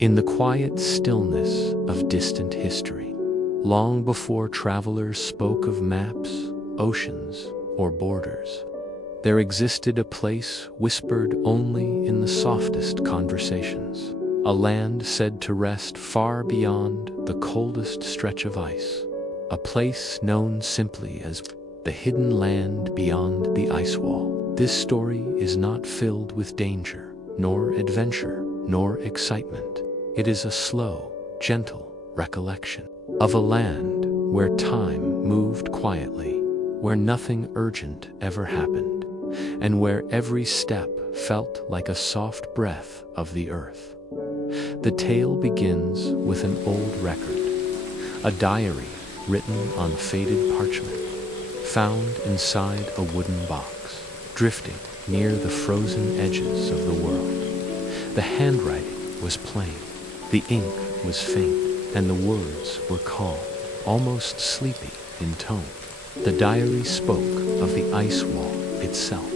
In the quiet stillness of distant history, long before travelers spoke of maps, oceans, or borders, there existed a place whispered only in the softest conversations, a land said to rest far beyond the coldest stretch of ice, a place known simply as the hidden land beyond the ice wall. This story is not filled with danger, nor adventure, nor excitement. It is a slow, gentle recollection of a land where time moved quietly, where nothing urgent ever happened, and where every step felt like a soft breath of the earth. The tale begins with an old record, a diary written on faded parchment, found inside a wooden box, drifting near the frozen edges of the world. The handwriting was plain, the ink was faint, and the words were calm, almost sleepy in tone. The diary spoke of the ice wall itself,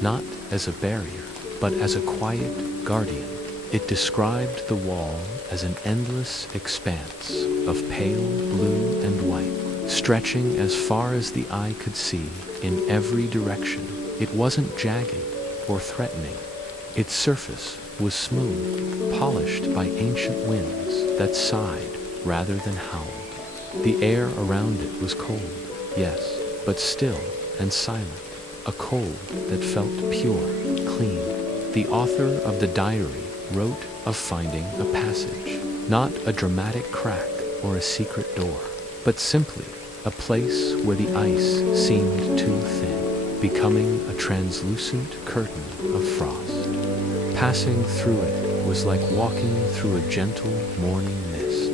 not as a barrier, but as a quiet guardian. It described the wall as an endless expanse of pale blue and white, stretching as far as the eye could see in every direction. It wasn't jagged or threatening. Its surface was smooth, polished by ancient winds that sighed rather than howled. The air around it was cold, yes, but still and silent, a cold that felt pure, clean. The author of the diary wrote of finding a passage, not a dramatic crack or a secret door, but simply a place where the ice seemed too thin, becoming a translucent curtain of frost. Passing through it was like walking through a gentle morning mist.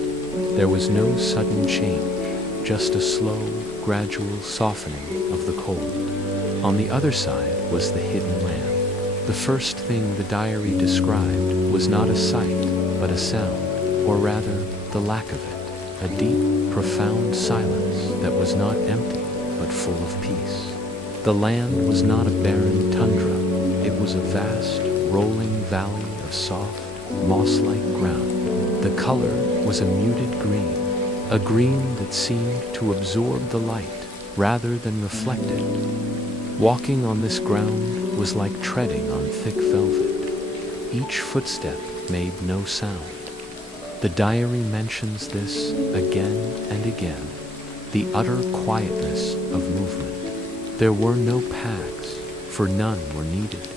There was no sudden change, just a slow, gradual softening of the cold. On the other side was the hidden land. The first thing the diary described was not a sight, but a sound, or rather, the lack of it. A deep, profound silence that was not empty, but full of peace. The land was not a barren tundra. It was a vast, rolling valley of soft, moss-like ground. The color was a muted green, a green that seemed to absorb the light rather than reflect it. Walking on this ground was like treading on thick velvet. Each footstep made no sound. The diary mentions this again and again, the utter quietness of movement. There were no paths, for none were needed.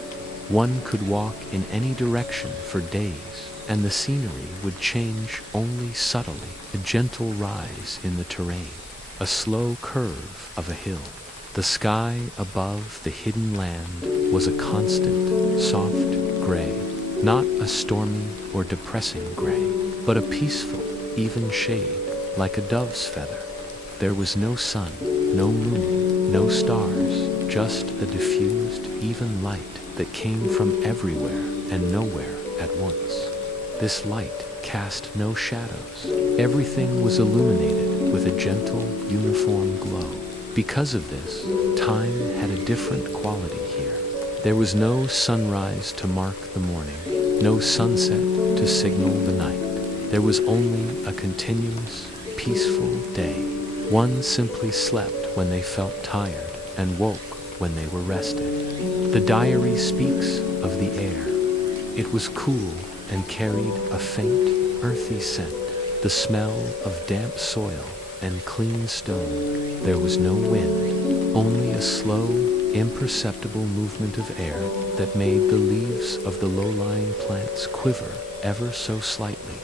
One could walk in any direction for days, and the scenery would change only subtly, a gentle rise in the terrain, a slow curve of a hill. The sky above the hidden land was a constant, soft gray, not a stormy or depressing gray, but a peaceful, even shade, like a dove's feather. There was no sun, no moon, no stars, just a diffused, even light that came from everywhere and nowhere at once. This light cast no shadows. Everything was illuminated with a gentle, uniform glow. Because of this, time had a different quality here. There was no sunrise to mark the morning, no sunset to signal the night. There was only a continuous, peaceful day. One simply slept when they felt tired and woke when they were rested. The diary speaks of the air. It was cool and carried a faint, earthy scent, the smell of damp soil and clean stone. There was no wind, only a slow, imperceptible movement of air that made the leaves of the low-lying plants quiver ever so slightly.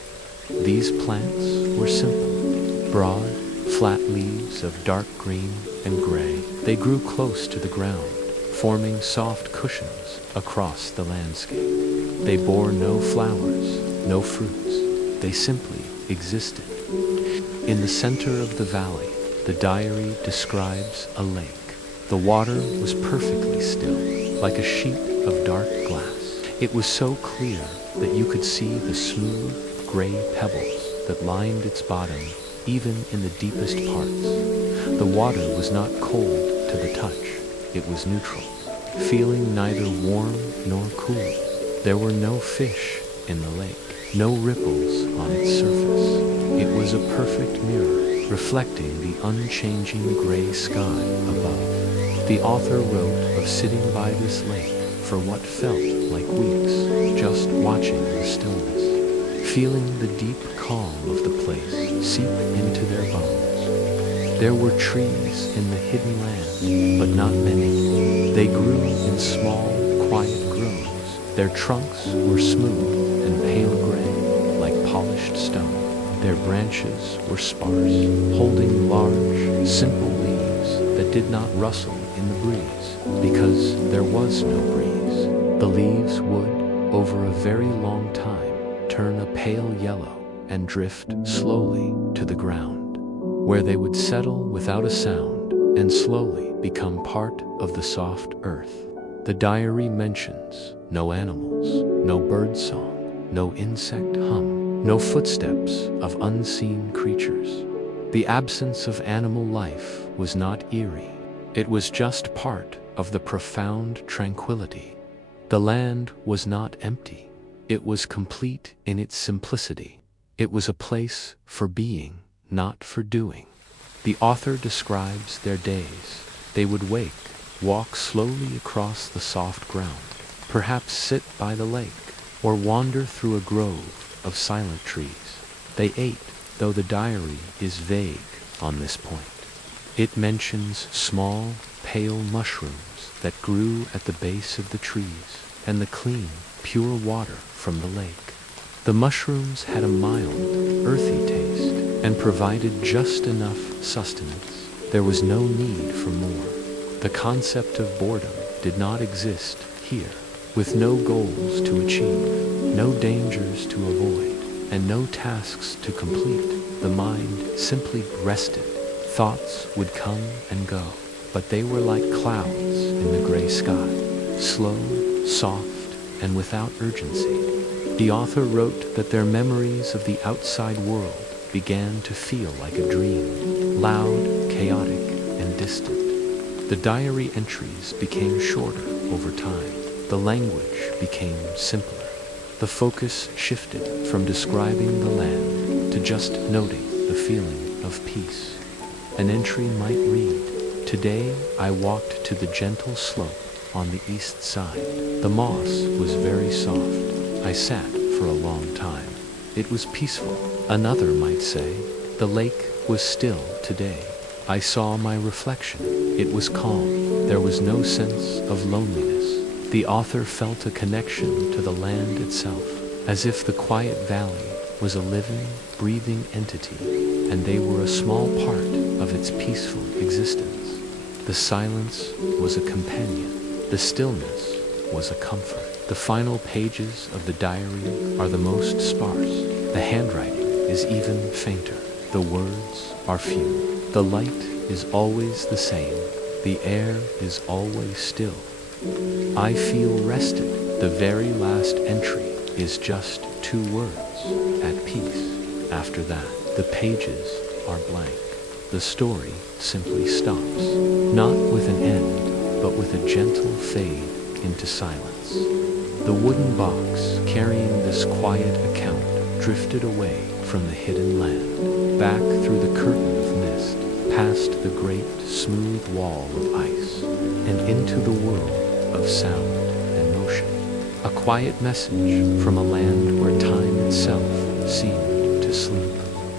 These plants were simple, broad, flat leaves of dark green and gray. They grew close to the ground, forming soft cushions across the landscape. They bore no flowers, no fruits. They simply existed. In the center of the valley, the diary describes a lake. The water was perfectly still, like a sheet of dark glass. It was so clear that you could see the smooth, gray pebbles that lined its bottom, even in the deepest parts. The water was not cold to the touch. It was neutral, feeling neither warm nor cool. There were no fish in the lake, no ripples on its surface. It was a perfect mirror, reflecting the unchanging gray sky above. The author wrote of sitting by this lake for what felt like weeks, just watching the stillness, feeling the deep calm of the place seep into their bones. There were trees in the hidden land, but not many. They grew in small, quiet groves. Their trunks were smooth and pale gray, like polished stone. Their branches were sparse, holding large, simple leaves that did not rustle in the breeze, because there was no breeze. The leaves would, over a very long time, turn a pale yellow and drift slowly to the ground, where they would settle without a sound and slowly become part of the soft earth. The diary mentions no animals, no bird song, no insect hum, no footsteps of unseen creatures. The absence of animal life was not eerie. It was just part of the profound tranquility. The land was not empty. It was complete in its simplicity. It was a place for being, not for doing. The author describes their days. They would wake, walk slowly across the soft ground, perhaps sit by the lake, or wander through a grove of silent trees. They ate, though the diary is vague on this point. It mentions small, pale mushrooms that grew at the base of the trees, and the clean, pure water from the lake. The mushrooms had a mild, earthy taste, and provided just enough sustenance. There was no need for more. The concept of boredom did not exist here. With no goals to achieve, no dangers to avoid, and no tasks to complete, the mind simply rested. Thoughts would come and go, but they were like clouds in the gray sky, slow, soft, and without urgency. The author wrote that their memories of the outside world began to feel like a dream, loud, chaotic, and distant. The diary entries became shorter over time. The language became simpler. The focus shifted from describing the land to just noting the feeling of peace. An entry might read, "Today I walked to the gentle slope on the east side. The moss was very soft. I sat for a long time. It was peaceful." Another might say, "The lake was still today. I saw my reflection. It was calm. There was no sense of loneliness." The author felt a connection to the land itself, as if the quiet valley was a living, breathing entity, and they were a small part of its peaceful existence. The silence was a companion. The stillness was a comfort. The final pages of the diary are the most sparse. The handwriting is even fainter. The words are few. The light is always the same. The air is always still. I feel rested. The very last entry is just 2 words, at peace. After that, the pages are blank. The story simply stops, not with an end, but with a gentle fade into silence. The wooden box carrying this quiet account drifted away from the hidden land, back through the curtain of mist, past the great smooth wall of ice, and into the world of sound and motion. A quiet message from a land where time itself seemed to sleep.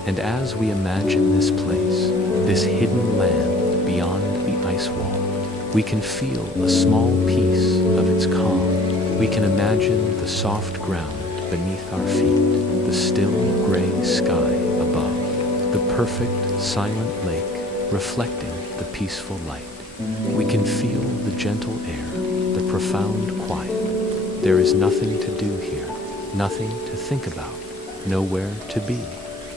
And as we imagine this place, this hidden land beyond the ice wall, we can feel a small piece of its calm. We can imagine the soft ground beneath our feet, the still gray sky above, the perfect silent lake reflecting the peaceful light. We can feel the gentle air, the profound quiet. There is nothing to do here, nothing to think about, nowhere to be,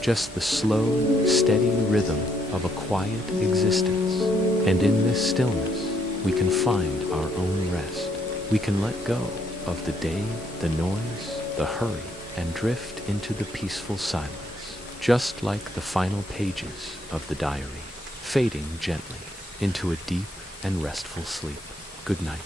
just the slow, steady rhythm of a quiet existence. And in this stillness, we can find our own rest. We can let go of the day, the noise, the hurry, and drift into the peaceful silence, just like the final pages of the diary, fading gently into a deep and restful sleep. Good night.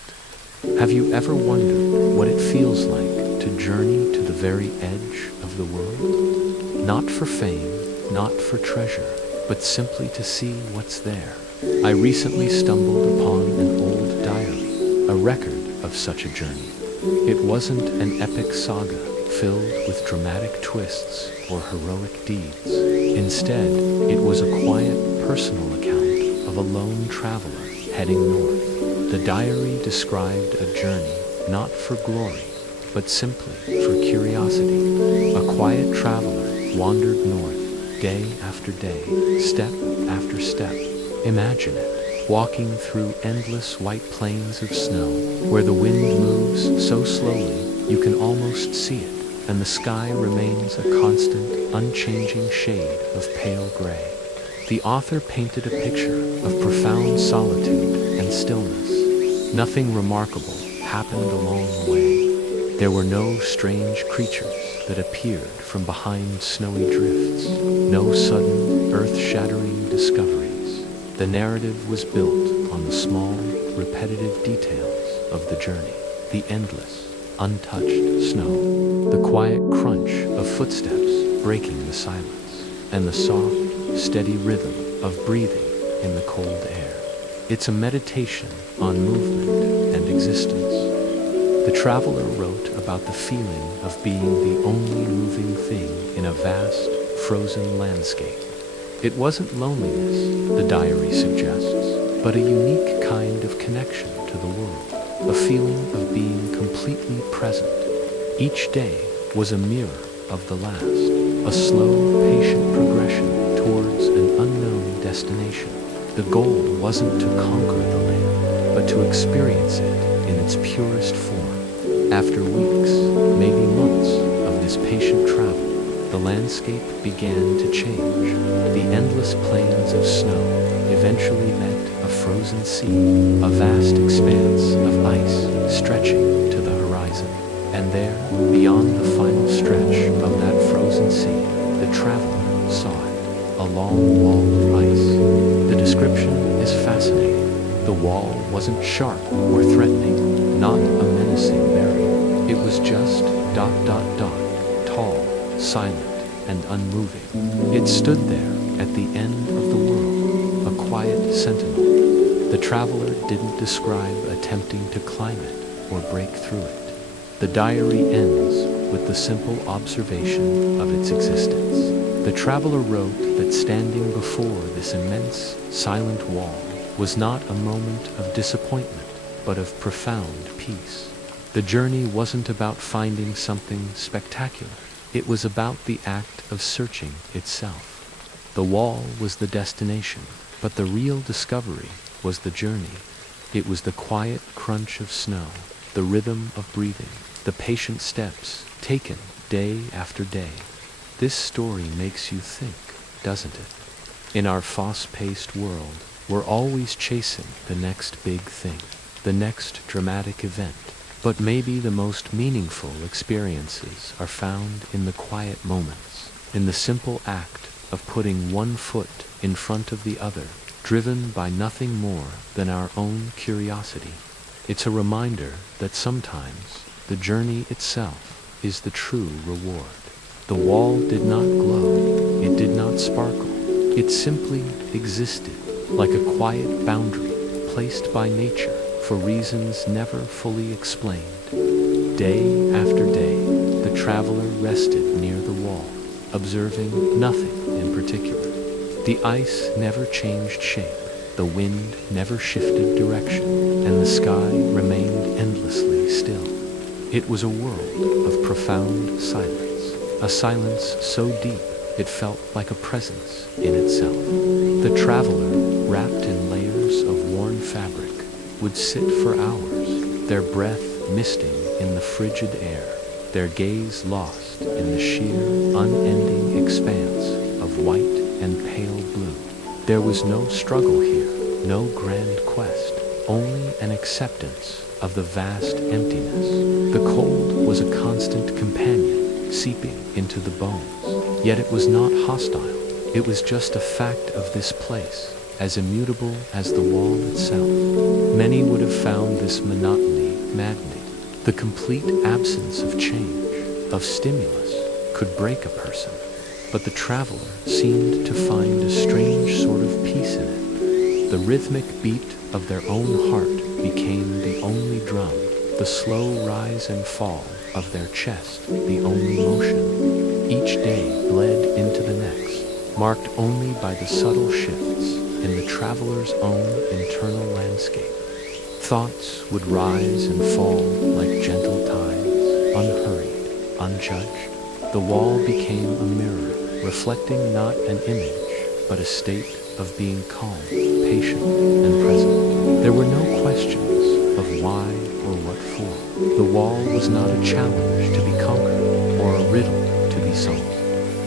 Have you ever wondered what it feels like to journey to the very edge of of the world? Not for fame, not for treasure, but simply to see what's there. I recently stumbled upon an old diary, a record of such a journey. It wasn't an epic saga filled with dramatic twists or heroic deeds. Instead, it was a quiet, personal account of a lone traveler heading north. The diary described a journey not for glory, but simply for curiosity. A quiet traveler wandered north, day after day, step after step. Imagine it, walking through endless white plains of snow, where the wind moves so slowly you can almost see it, and the sky remains a constant, unchanging shade of pale gray. The author painted a picture of profound solitude and stillness. Nothing remarkable happened along the way. There were no strange creatures that appeared from behind snowy drifts, no sudden, earth-shattering discoveries. The narrative was built on the small, repetitive details of the journey, the endless, untouched snow, the quiet crunch of footsteps breaking the silence, and the soft, steady rhythm of breathing in the cold air. It's a meditation on movement and existence. The traveler wrote about the feeling of being the only moving thing in a vast, frozen landscape. It wasn't loneliness, the diary suggests, but a unique kind of connection to the world, a feeling of being completely present. Each day was a mirror of the last, a slow, patient progression towards an unknown destination. The goal wasn't to conquer the land, but to experience it in its purest form. After weeks, maybe months, of this patient travel, the landscape began to change. The endless plains of snow eventually met a frozen sea, a vast expanse of ice stretching to the horizon. And there, beyond the final stretch of that frozen sea, the traveler saw it, a long wall of ice. The description is fascinating. The wall wasn't sharp or threatening, not a menacing barrier. It was just ... tall, silent, and unmoving. It stood there at the end of the world, a quiet sentinel. The traveler didn't describe attempting to climb it or break through it. The diary ends with the simple observation of its existence. The traveler wrote that standing before this immense, silent wall was not a moment of disappointment, but of profound peace. The journey wasn't about finding something spectacular. It was about the act of searching itself. The wall was the destination, but the real discovery was the journey. It was the quiet crunch of snow, the rhythm of breathing, the patient steps taken day after day. This story makes you think, doesn't it? In our fast-paced world, we're always chasing the next big thing, the next dramatic event. But maybe the most meaningful experiences are found in the quiet moments, in the simple act of putting one foot in front of the other, driven by nothing more than our own curiosity. It's a reminder that sometimes the journey itself is the true reward. The wall did not glow, it did not sparkle, it simply existed, like a quiet boundary placed by nature for reasons never fully explained. Day after day, the traveler rested near the wall, observing nothing in particular. The ice never changed shape, the wind never shifted direction, and the sky remained endlessly still. It was a world of profound silence, a silence so deep it felt like a presence in itself. The traveler, wrapped in layers of worn fabric, would sit for hours, their breath misting in the frigid air, their gaze lost in the sheer, unending expanse of white and pale blue. There was no struggle here, no grand quest, only an acceptance of the vast emptiness. The cold was a constant companion, seeping into the bones. Yet it was not hostile. It was just a fact of this place, as immutable as the wall itself. Many would have found this monotony maddening. The complete absence of change, of stimulus, could break a person, but the traveler seemed to find a strange sort of peace in it. The rhythmic beat of their own heart became the only drum, the slow rise and fall of their chest the only motion. Each day bled into the next, marked only by the subtle shifts in the traveler's own internal landscape. Thoughts would rise and fall like gentle tides, unhurried, unjudged. The wall became a mirror, reflecting not an image, but a state of being calm, patient, and present. There were no questions of why or what for. The wall was not a challenge to be conquered or a riddle to be solved.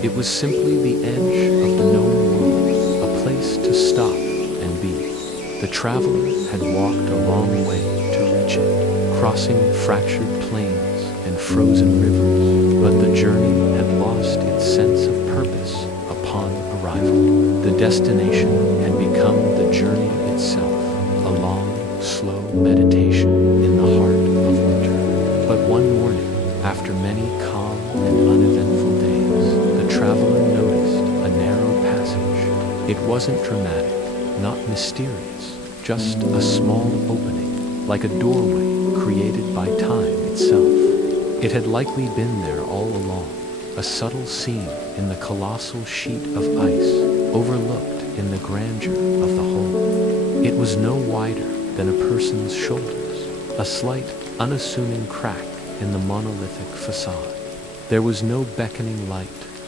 It was simply the edge of the known world, a place to stop and be. The traveler had walked a long way to reach it, crossing fractured plains and frozen rivers, but the journey had lost its sense of purpose upon arrival. The destination had become the journey itself, a long, slow meditation in the heart of winter. But one morning, after many calm and uneventful days, the traveler noticed a narrow passage. It wasn't dramatic, not mysterious, just a small opening, like a doorway created by time itself. It had likely been there all along, a subtle seam in the colossal sheet of ice, overlooked in the grandeur of the whole. It was no wider than a person's shoulders, a slight, unassuming crack in the monolithic facade. There was no beckoning light,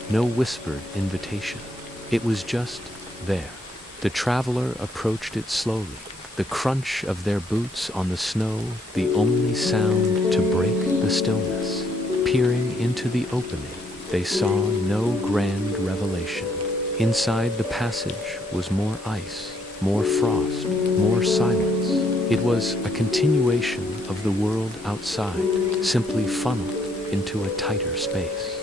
no whispered invitation. It was just there. The traveler approached it slowly, the crunch of their boots on the snow the only sound to break the stillness. Peering into the opening, they saw no grand revelation. Inside the passage was more ice, more frost, more silence. It was a continuation of the world outside, simply funneled into a tighter space.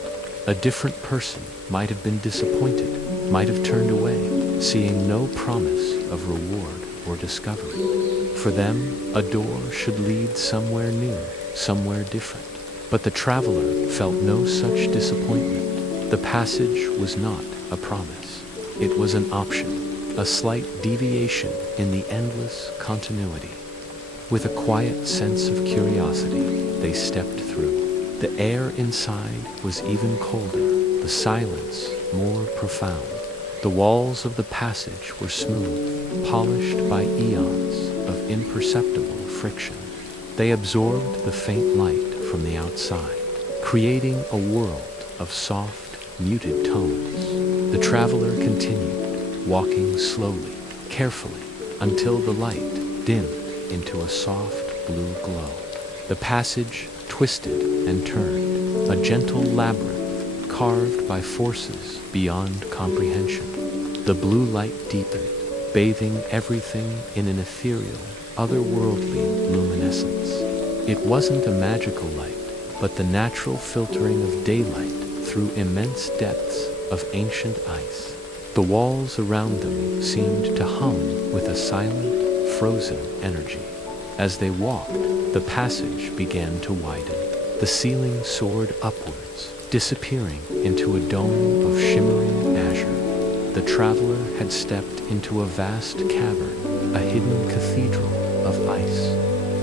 A different person might have been disappointed, might have turned away, seeing no promise of reward or discovery. For them, a door should lead somewhere new, somewhere different. But the traveler felt no such disappointment. The passage was not a promise. It was an option, a slight deviation in the endless continuity. With a quiet sense of curiosity, they stepped through. The air inside was even colder, the silence more profound. The walls of the passage were smooth, polished by eons of imperceptible friction. They absorbed the faint light from the outside, creating a world of soft, muted tones. The traveler continued, walking slowly, carefully, until the light dimmed into a soft blue glow. The passage twisted and turned, a gentle labyrinth carved by forces beyond comprehension. The blue light deepened, bathing everything in an ethereal, otherworldly luminescence. It wasn't a magical light, but the natural filtering of daylight through immense depths of ancient ice. The walls around them seemed to hum with a silent, frozen energy. As they walked, the passage began to widen. The ceiling soared upwards, disappearing into a dome of shimmering azure. The traveler had stepped into a vast cavern, a hidden cathedral of ice.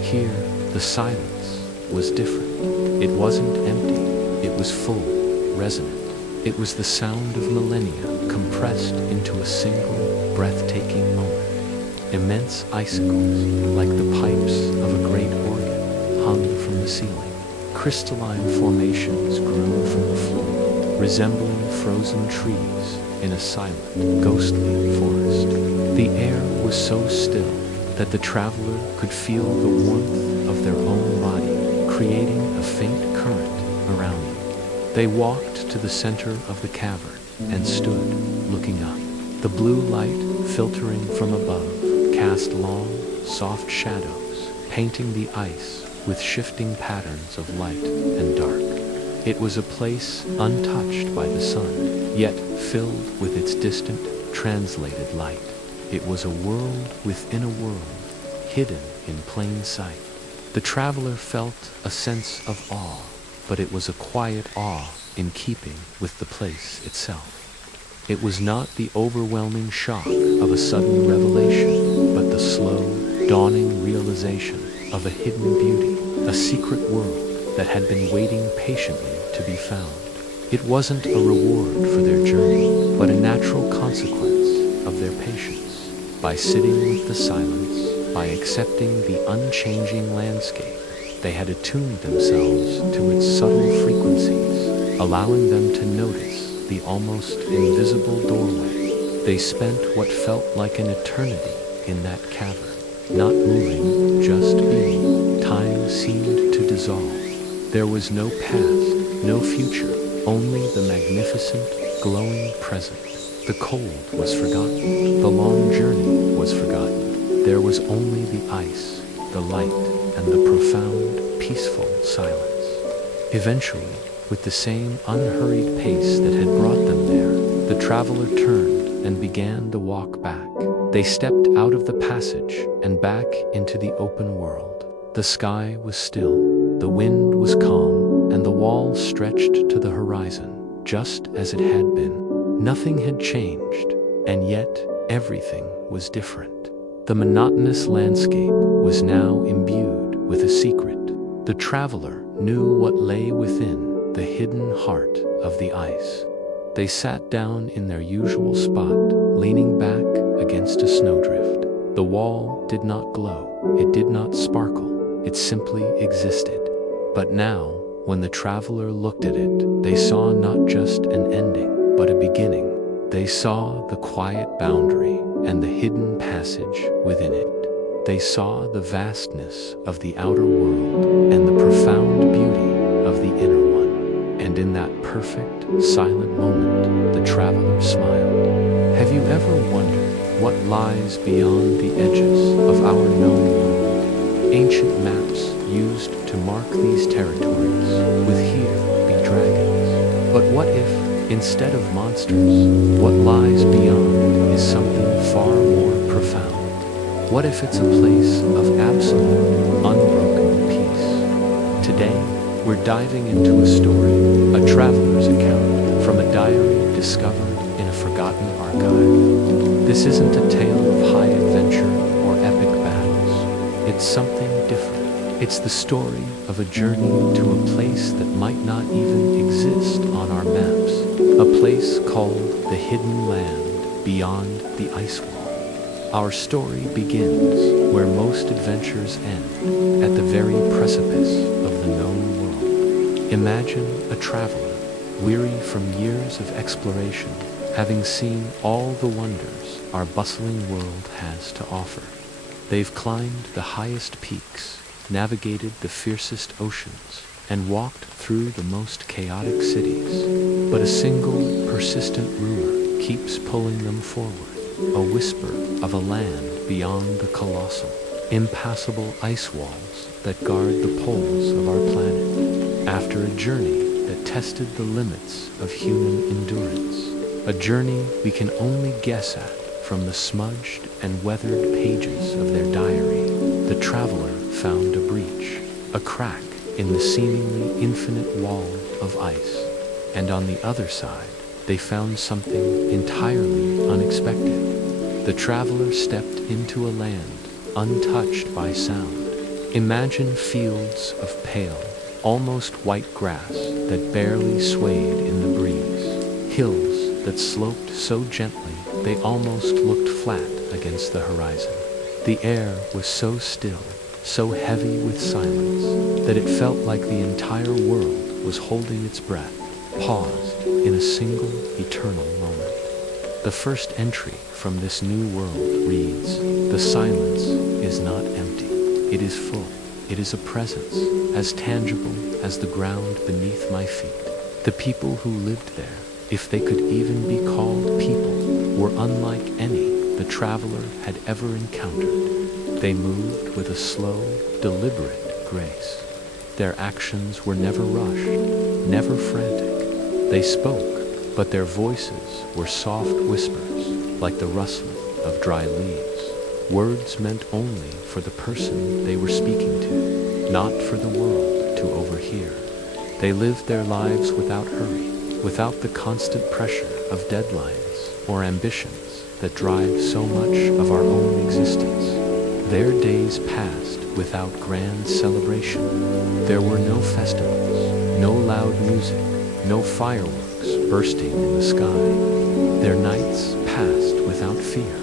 Here, the silence was different. It wasn't empty. It was full, resonant. It was the sound of millennia compressed into a single, breathtaking moment. Immense icicles, like the pipes of a great organ, hung from the ceiling. Crystalline formations grew from the floor, resembling frozen trees in a silent, ghostly forest. The air was so still that the traveler could feel the warmth of their own body, creating a faint current around them. They walked to the center of the cavern and stood looking up. The blue light filtering from above cast long, soft shadows, painting the ice with shifting patterns of light and dark. It was a place untouched by the sun, yet filled with its distant, translated light. It was a world within a world, hidden in plain sight. The traveler felt a sense of awe, but it was a quiet awe in keeping with the place itself. It was not the overwhelming shock of a sudden revelation, but the slow, dawning realization of a hidden beauty, a secret world that had been waiting patiently to be found. It wasn't a reward for their journey, but a natural consequence of their patience. By sitting with the silence, by accepting the unchanging landscape, they had attuned themselves to its subtle frequencies, allowing them to notice the almost invisible doorway. They spent what felt like an eternity in that cavern, not moving, just being. Time seemed to dissolve. There was no past, no future, only the magnificent, glowing present. The cold was forgotten. The long journey was forgotten. There was only the ice, the light, and the profound, peaceful silence. Eventually, with the same unhurried pace that had brought them there, the traveler turned and began the walk back. They stepped out of the passage and back into the open world. The sky was still, the wind was calm, and the wall stretched to the horizon, just as it had been. Nothing had changed, and yet everything was different. The monotonous landscape was now imbued with a secret. The traveler knew what lay within the hidden heart of the ice. They sat down in their usual spot, leaning back against a snowdrift. The wall did not glow, it did not sparkle, it simply existed. But now, when the traveler looked at it, they saw not just an ending, but a beginning. They saw the quiet boundary and the hidden passage within it. They saw the vastness of the outer world and the profound beauty of the inner one. And in that perfect, silent moment, the traveler smiled. Have you ever wondered what lies beyond the edges of our known world? Ancient maps used to mark these territories with "Here be dragons." But what if, instead of monsters, what lies beyond is something far more profound? What if it's a place of absolute, unbroken peace? Today, we're diving into a story, a traveler's account from a diary discovered in a forgotten archive. This isn't a tale of high adventure or epic battles. It's something different. It's the story of a journey to a place that might not even exist on our maps. A place called the Hidden Land beyond the ice wall. Our story begins where most adventures end, at the very precipice of the known world. Imagine a traveler, weary from years of exploration, having seen all the wonders our bustling world has to offer. They've climbed the highest peaks, navigated the fiercest oceans, and walked through the most chaotic cities. But a single, persistent rumor keeps pulling them forward. A whisper of a land beyond the colossal, impassable ice walls that guard the poles of our planet. After a journey that tested the limits of human endurance, a journey we can only guess at from the smudged and weathered pages of their diary, the traveler found a breach, a crack in the seemingly infinite wall of ice. And on the other side, they found something entirely unexpected. The traveler stepped into a land untouched by sound. Imagine fields of pale, almost white grass that barely swayed in the breeze. Hills that sloped so gently they almost looked flat against the horizon. The air was so still, so heavy with silence, that it felt like the entire world was holding its breath, paused in a single eternal moment. The first entry from this new world reads, "The silence is not empty. It is full. It is a presence, as tangible as the ground beneath my feet." The people who lived there, if they could even be called people, were unlike any the traveler had ever encountered. They moved with a slow, deliberate grace. Their actions were never rushed, never frantic. They spoke, but their voices were soft whispers, like the rustling of dry leaves. Words meant only for the person they were speaking to, not for the world to overhear. They lived their lives without hurry, without the constant pressure of deadlines or ambitions that drive so much of our own existence. Their days passed without grand celebration. There were no festivals, no loud music, no fireworks bursting in the sky. Their nights passed without fear.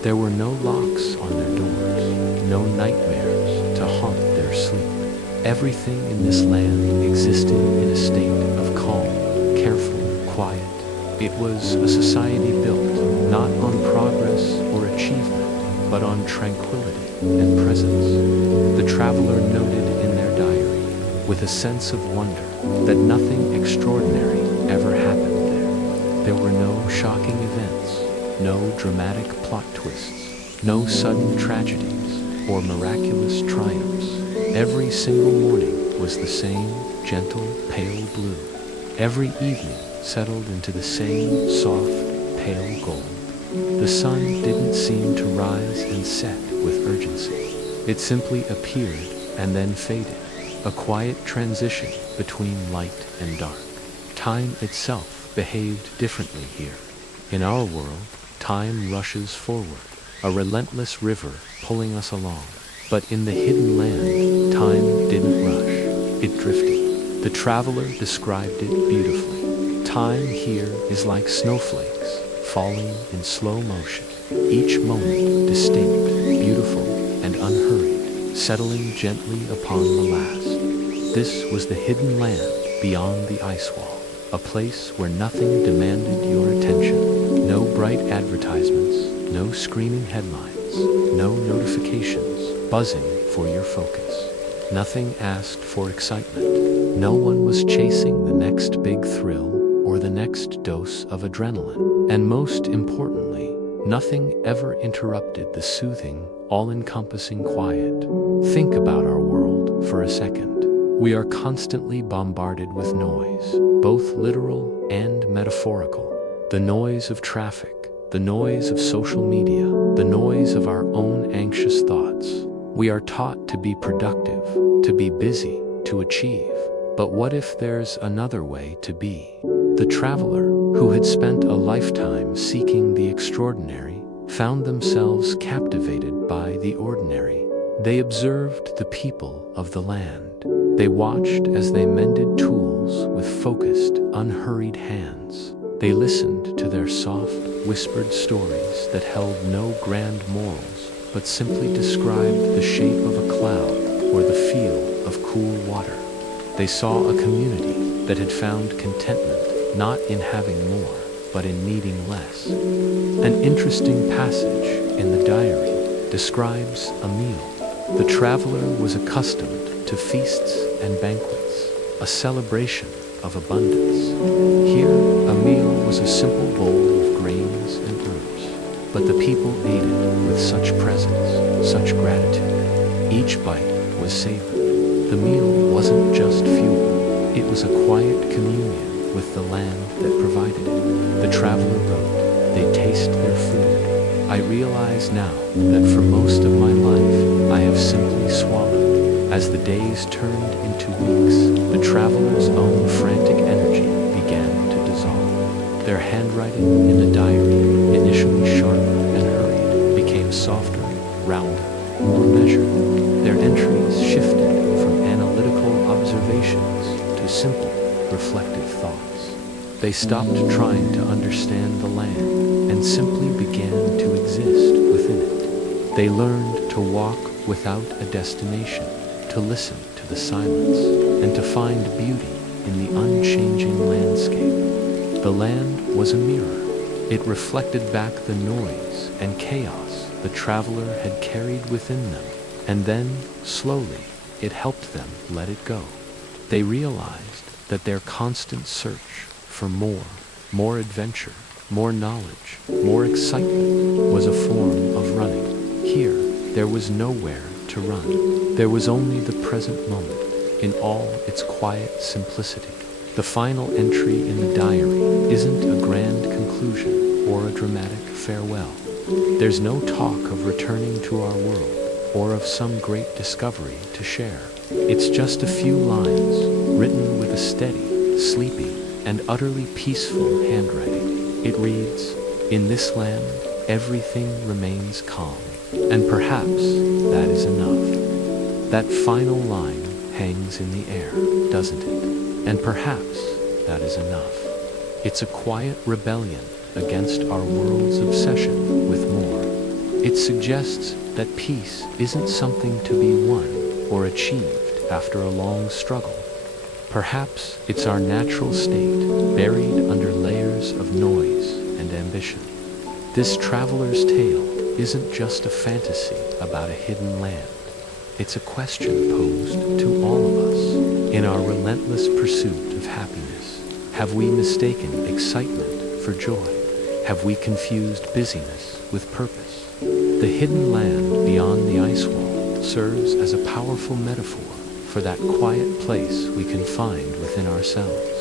There were no locks on their doors, no nightmares to haunt their sleep. Everything in this land existed in a state of calm, careful, quiet. It was a society built not on progress or achievement, but on tranquility and presence. The traveler noted in their diary, with a sense of wonder, that nothing extraordinary ever happened there. There were no shocking events, no dramatic plot twists, no sudden tragedies or miraculous triumphs. Every single morning was the same gentle, pale blue. Every evening settled into the same soft, pale gold. The sun didn't seem to rise and set with urgency. It simply appeared and then faded, a quiet transition between light and dark. Time itself behaved differently here. In our world, time rushes forward, a relentless river pulling us along. But in the hidden land, time didn't rush, it drifted. The traveler described it beautifully. Time here is like snowflakes, falling in slow motion, each moment distinct, beautiful, and unhurried, settling gently upon the last. This was the hidden land beyond the ice wall, a place where nothing demanded your attention. No bright advertisements, no screaming headlines, no notifications buzzing for your focus. Nothing asked for excitement. No one was chasing the next big thrill or the next dose of adrenaline. And most importantly, nothing ever interrupted the soothing, all-encompassing quiet. Think about our world for a second. We are constantly bombarded with noise, both literal and metaphorical. The noise of traffic, the noise of social media, the noise of our own anxious thoughts. We are taught to be productive, to be busy, to achieve. But what if there's another way to be? The traveler, who had spent a lifetime seeking the extraordinary, found themselves captivated by the ordinary. They observed the people of the land. They watched as they mended tools with focused, unhurried hands. They listened to their soft, whispered stories that held no grand morals, but simply described the shape of a cloud or the feel of cool water. They saw a community that had found contentment not in having more, but in needing less. An interesting passage in the diary describes a meal. The traveler was accustomed to feasts and banquets, a celebration of abundance. Here, a meal was a simple bowl of grains and herbs, but the people ate it with such presence, such gratitude. Each bite was savored. The meal wasn't just fuel, it was a quiet communion with the land that provided it. The traveler wrote, "They taste their food. I realize now that for most of my life I have simply swallowed." As the days turned into weeks, the traveler's own frantic energy began to dissolve. Their handwriting in the diary, initially sharp and hurried, became softer, rounder, more measured. Their entries shifted from analytical observations to simple, reflective thoughts. They stopped trying to understand the land and simply began to exist within it. They learned to walk without a destination, to listen to the silence, and to find beauty in the unchanging landscape. The land was a mirror. It reflected back the noise and chaos the traveler had carried within them, and then, slowly, it helped them let it go. They realized that their constant search for more adventure, more knowledge, more excitement was a form of running. Here, there was nowhere to run. There was only the present moment, in all its quiet simplicity. The final entry in the diary isn't a grand conclusion or a dramatic farewell. There's no talk of returning to our world or of some great discovery to share. It's just a few lines, written with a steady, sleepy, and utterly peaceful handwriting. It reads, "In this land, everything remains calm." And perhaps that is enough. That final line hangs in the air, doesn't it? And perhaps that is enough. It's a quiet rebellion against our world's obsession with more. It suggests that peace isn't something to be won or achieved after a long struggle. Perhaps it's our natural state, buried under layers of noise and ambition. This traveler's tale isn't just a fantasy about a hidden land. It's a question posed to all of us. In our relentless pursuit of happiness, have we mistaken excitement for joy? Have we confused busyness with purpose? The hidden land beyond the ice wall serves as a powerful metaphor for that quiet place we can find within ourselves,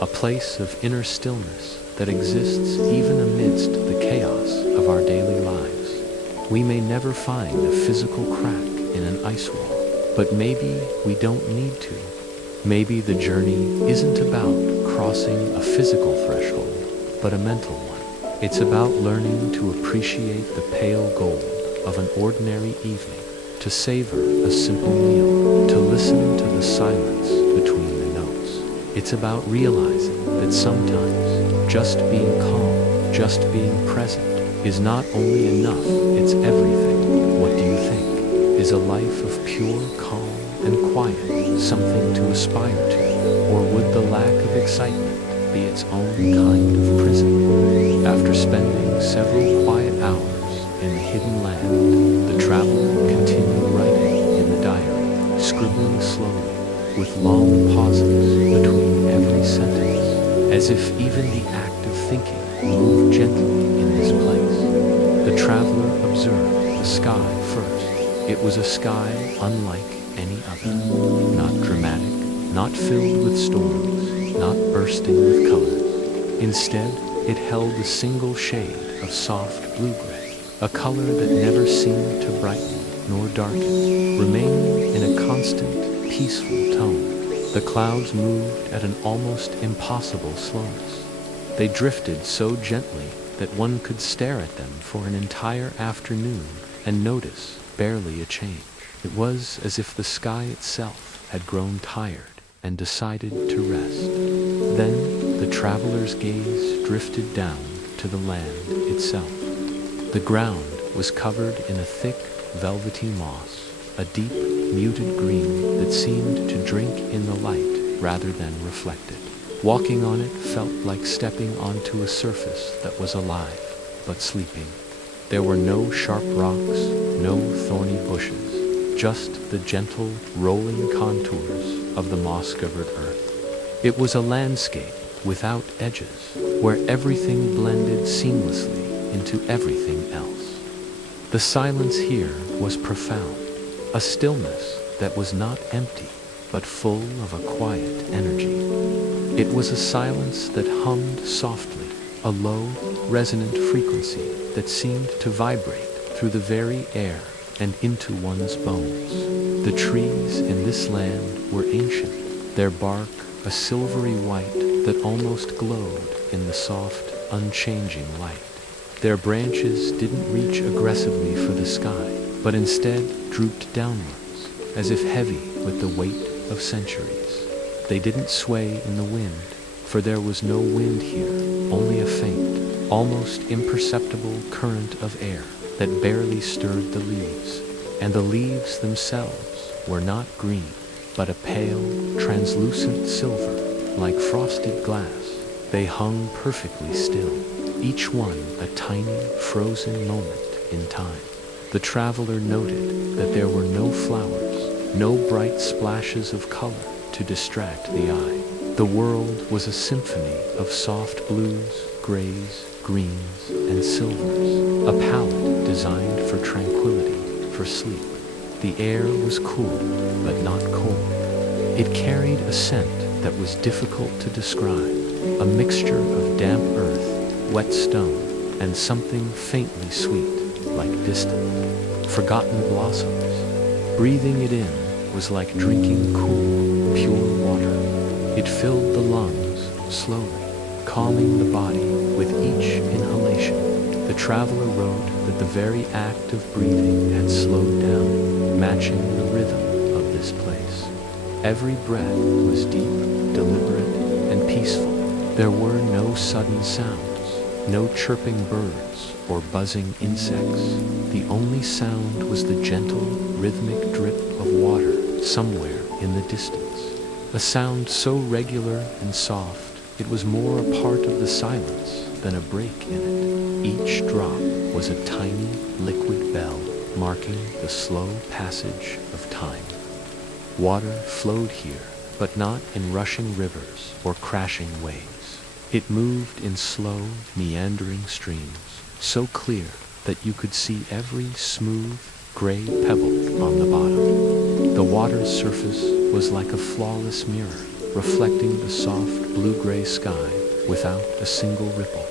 a place of inner stillness that exists even amidst the chaos of our daily lives. We may never find a physical crack in an ice wall, but maybe we don't need to. Maybe the journey isn't about crossing a physical threshold, but a mental one. It's about learning to appreciate the pale gold of an ordinary evening, to savor a simple meal, to listen to the silence between the notes. It's about realizing that sometimes just being calm, just being present, is not only enough, it's everything. What do you think? Is a life of pure calm and quiet something to aspire to? Or would the lack of excitement be its own kind of prison? After spending several quiet hours in the hidden land, the traveler continued writing in the diary, scribbling slowly, with long pauses between every sentence, as if even the act of thinking moved gently in this place. The traveler observed the sky first. It was a sky unlike any other, not dramatic, not filled with storms, not bursting with colors. Instead, it held a single shade of soft blue-gray, a color that never seemed to brighten nor darken, remaining in a constant, peaceful tone. The clouds moved at an almost impossible slowness. They drifted so gently that one could stare at them for an entire afternoon and notice barely a change. It was as if the sky itself had grown tired and decided to rest. Then the traveler's gaze drifted down to the land itself. The ground was covered in a thick, velvety moss, a deep, muted green that seemed to drink in the light rather than reflect it. Walking on it felt like stepping onto a surface that was alive, but sleeping. There were no sharp rocks, no thorny bushes, just the gentle, rolling contours of the moss-covered earth. It was a landscape without edges, where everything blended seamlessly into everything else. The silence here was profound, a stillness that was not empty, but full of a quiet energy. It was a silence that hummed softly, a low, resonant frequency that seemed to vibrate through the very air and into one's bones. The trees in this land were ancient, their bark a silvery white that almost glowed in the soft, unchanging light. Their branches didn't reach aggressively for the sky, but instead drooped downwards, as if heavy with the weight of centuries. They didn't sway in the wind, for there was no wind here, only a faint, almost imperceptible current of air that barely stirred the leaves. And the leaves themselves were not green, but a pale, translucent silver, like frosted glass. They hung perfectly still, each one a tiny, frozen moment in time. The traveler noted that there were no flowers, no bright splashes of color to distract the eye. The world was a symphony of soft blues, grays, greens, and silvers, a palette designed for tranquility, for sleep. The air was cool, but not cold. It carried a scent that was difficult to describe, a mixture of damp earth, wet stone, and something faintly sweet, like distant, forgotten blossoms. Breathing it in, was like drinking cool, pure water. It filled the lungs slowly, calming the body with each inhalation. The traveler wrote that the very act of breathing had slowed down, matching the rhythm of this place. Every breath was deep, deliberate, and peaceful. There were no sudden sounds, no chirping birds or buzzing insects. The only sound was the gentle, rhythmic drip of water somewhere in the distance. A sound so regular and soft, it was more a part of the silence than a break in it. Each drop was a tiny, liquid bell, marking the slow passage of time. Water flowed here, but not in rushing rivers or crashing waves. It moved in slow, meandering streams, so clear that you could see every smooth, gray pebble on the bottom. The water's surface was like a flawless mirror, reflecting the soft blue-gray sky without a single ripple.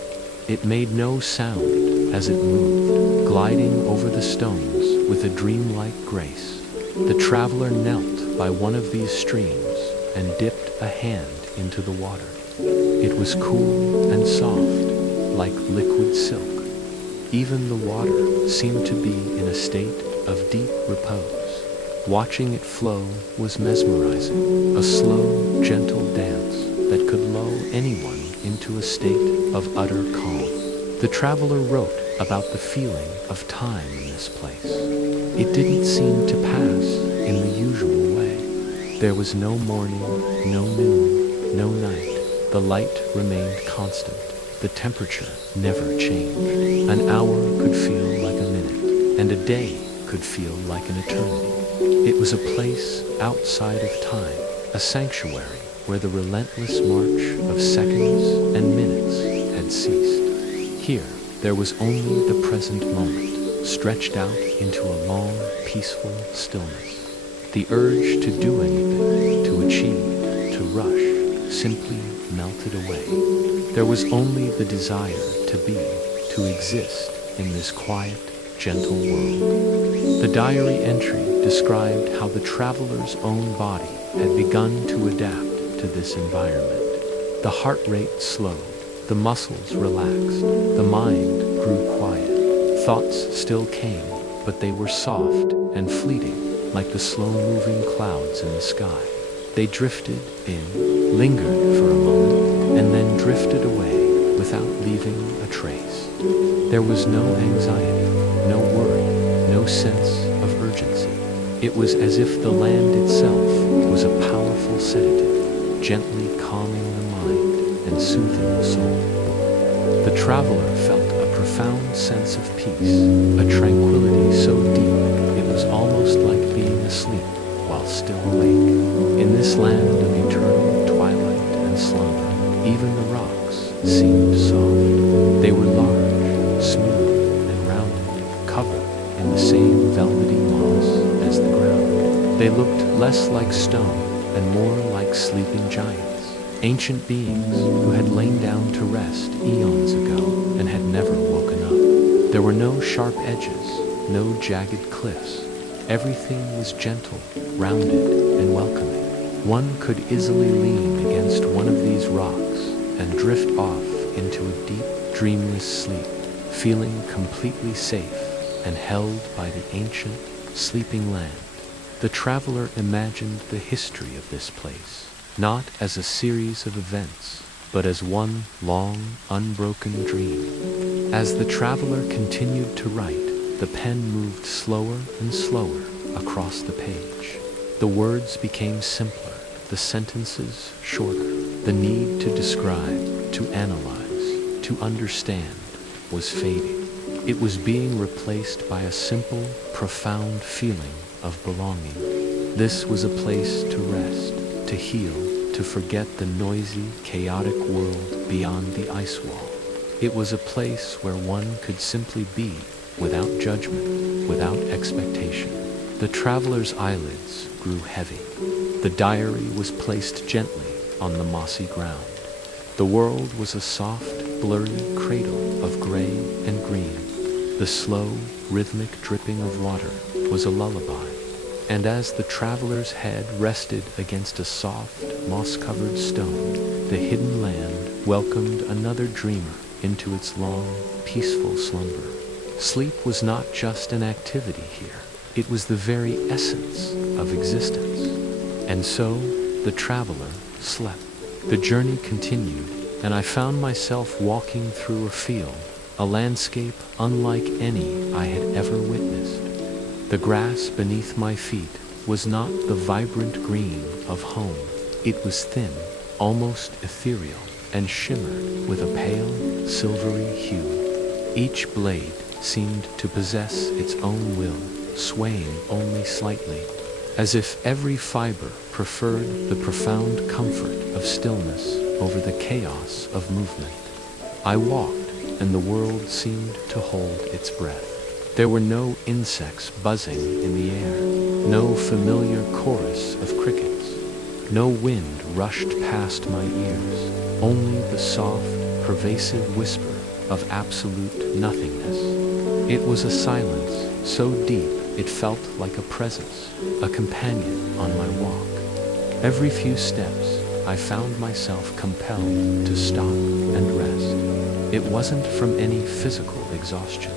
It made no sound as it moved, gliding over the stones with a dreamlike grace. The traveler knelt by one of these streams and dipped a hand into the water. It was cool and soft, like liquid silk. Even the water seemed to be in a state of deep repose. Watching it flow was mesmerizing, a slow, gentle dance that could lull anyone into a state of utter calm. The traveler wrote about the feeling of time in this place. It didn't seem to pass in the usual way. There was no morning, no noon, no night. The light remained constant. The temperature never changed. An hour could feel like a minute, and a day could feel like an eternity. It was a place outside of time, a sanctuary where the relentless march of seconds and minutes had ceased. Here, there was only the present moment, stretched out into a long, peaceful stillness. The urge to do anything, to achieve, to rush, simply melted away. There was only the desire to be, to exist in this quiet, gentle world. The diary entry described how the traveler's own body had begun to adapt to this environment. The heart rate slowed, the muscles relaxed, the mind grew quiet. Thoughts still came, but they were soft and fleeting, like the slow-moving clouds in the sky. They drifted in, lingered for a moment, and then drifted away without leaving a trace. There was no anxiety, no worry, no sense of urgency. It was as if the land itself was a powerful sedative, gently calming the mind and soothing the soul. The traveler felt a profound sense of peace, a tranquility so deep it was almost like being asleep while still awake. In this land of eternal twilight and slumber, even the rocks seemed soft. They were large, smooth, and rounded, covered in the same velvety moss as the ground. They looked less like stone and more like sleeping giants, ancient beings who had lain down to rest eons ago and had never woken up. There were no sharp edges, no jagged cliffs. Everything was gentle, rounded, and welcoming. One could easily lean against one of these rocks and drift off into a deep, dreamless sleep, feeling completely safe and held by the ancient, sleeping land. The traveler imagined the history of this place, not as a series of events, but as one long, unbroken dream. As the traveler continued to write, the pen moved slower and slower across the page. The words became simpler, the sentences shorter. The need to describe, to analyze, to understand was fading. It was being replaced by a simple, profound feeling of belonging. This was a place to rest, to heal, to forget the noisy, chaotic world beyond the ice wall. It was a place where one could simply be, without judgment, without expectation. The traveler's eyelids grew heavy. The diary was placed gently on the mossy ground. The world was a soft, blurry cradle of gray and green. The slow, rhythmic dripping of water was a lullaby. And as the traveler's head rested against a soft, moss-covered stone, the hidden land welcomed another dreamer into its long, peaceful slumber. Sleep was not just an activity here. It was the very essence of existence. And so, the traveler slept. The journey continued, and I found myself walking through a field, a landscape unlike any I had ever witnessed. The grass beneath my feet was not the vibrant green of home. It was thin, almost ethereal, and shimmered with a pale, silvery hue. Each blade seemed to possess its own will, swaying only slightly, as if every fiber preferred the profound comfort of stillness over the chaos of movement. I walked, and the world seemed to hold its breath. There were no insects buzzing in the air, no familiar chorus of crickets, no wind rushed past my ears, only the soft, pervasive whisper of absolute nothingness. It was a silence so deep it felt like a presence, a companion on my walk. Every few steps, I found myself compelled to stop and rest. It wasn't from any physical exhaustion.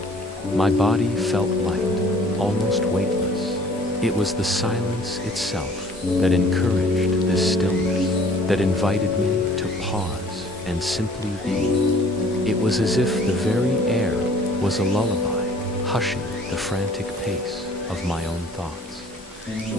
My body felt light, almost weightless. It was the silence itself that encouraged this stillness, that invited me to pause and simply be. It was as if the very air was a lullaby, hushing the frantic pace of my own thoughts.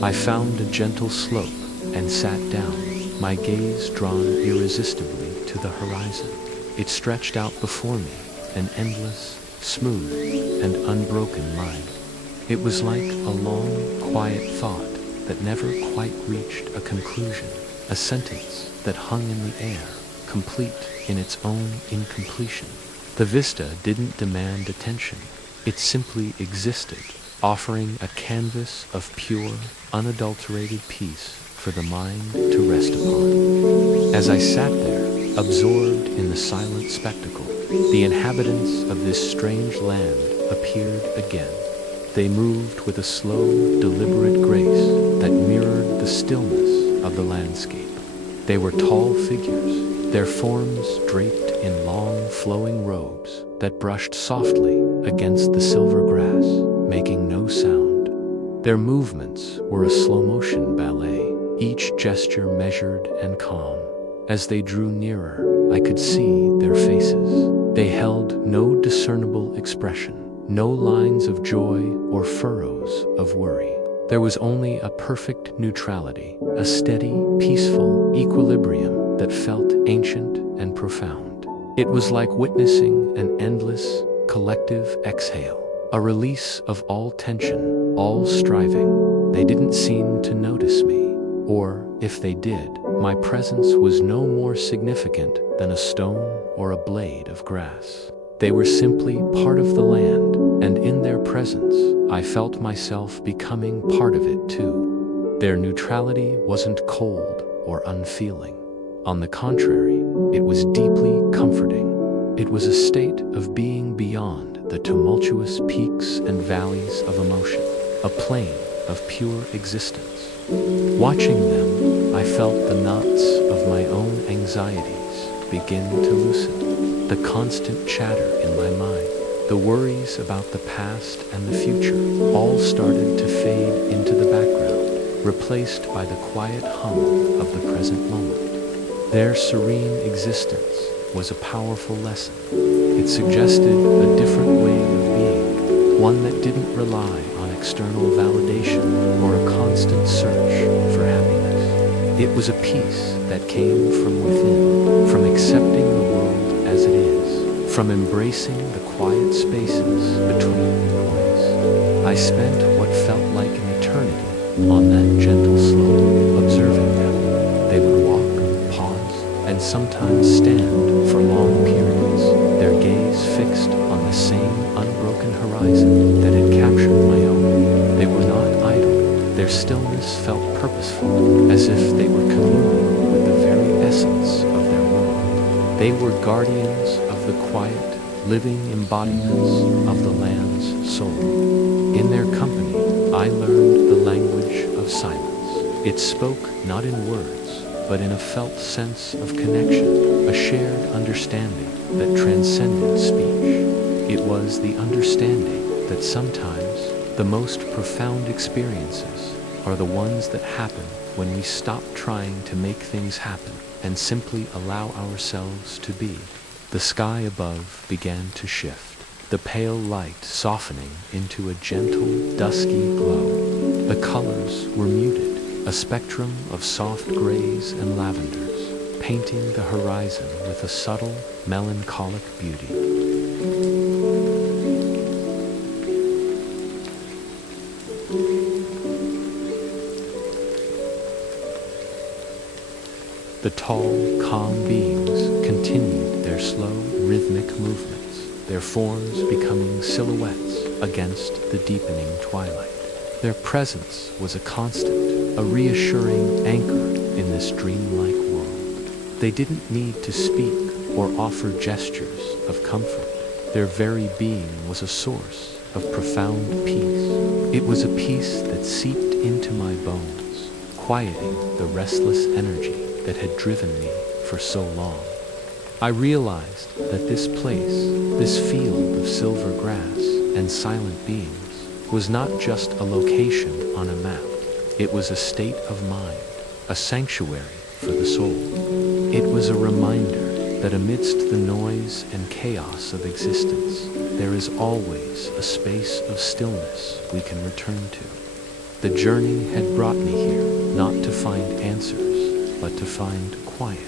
I found a gentle slope and sat down, my gaze drawn irresistibly to the horizon. It stretched out before me, an endless, smooth, and unbroken line. It was like a long, quiet thought that never quite reached a conclusion, a sentence that hung in the air, complete in its own incompletion. The vista didn't demand attention. It simply existed, offering a canvas of pure, unadulterated peace for the mind to rest upon. As I sat there, absorbed in the silent spectacle, the inhabitants of this strange land appeared again. They moved with a slow, deliberate grace that mirrored the stillness of the landscape. They were tall figures, their forms draped in long, flowing robes that brushed softly against the silver grass, making no sound. Their movements were a slow-motion ballet, each gesture measured and calm. As they drew nearer, I could see their faces. They held no discernible expression, no lines of joy or furrows of worry. There was only a perfect neutrality, a steady, peaceful equilibrium that felt ancient and profound. It was like witnessing an endless, collective exhale, a release of all tension, all striving. They didn't seem to notice me, or, if they did, my presence was no more significant than a stone or a blade of grass. They were simply part of the land, and in their presence, I felt myself becoming part of it too. Their neutrality wasn't cold or unfeeling. On the contrary, it was deeply comforting. It was a state of being beyond the tumultuous peaks and valleys of emotion, a plane of pure existence. Watching them, I felt the knots of my own anxieties begin to loosen. The constant chatter in my mind, the worries about the past and the future, all started to fade into the background, replaced by the quiet hum of the present moment. Their serene existence was a powerful lesson. It suggested a different way of being, one that didn't rely on external validation or a constant search for happiness. It was a peace that came from within, from accepting the world as it is, from embracing the quiet spaces between points. I spent what felt like an eternity on that gentle slope, observing them. They would walk, pause, and sometimes stand for long periods, their gaze fixed on the same unbroken horizon that had captured my own. They were not idle. Their stillness felt purposeful, as if they were communing with the very essence of their world. They were guardians of the quiet, living embodiments of the land's soul. In their company, I learned the language of silence. It spoke not in words, but in a felt sense of connection, a shared understanding that transcended speech. It was the understanding that sometimes the most profound experiences are the ones that happen when we stop trying to make things happen and simply allow ourselves to be. The sky above began to shift, the pale light softening into a gentle, dusky glow. The colors were muted, a spectrum of soft grays and lavenders, painting the horizon with a subtle, melancholic beauty. The tall, calm beings continued their slow, rhythmic movements, their forms becoming silhouettes against the deepening twilight. Their presence was a constant, a reassuring anchor in this dreamlike world. They didn't need to speak or offer gestures of comfort. Their very being was a source of profound peace. It was a peace that seeped into my bones, quieting the restless energy that had driven me for so long. I realized that this place, this field of silver grass and silent beings, was not just a location on a map. It was a state of mind, a sanctuary for the soul. It was a reminder that amidst the noise and chaos of existence, there is always a space of stillness we can return to. The journey had brought me here not to find answers, but to find quiet.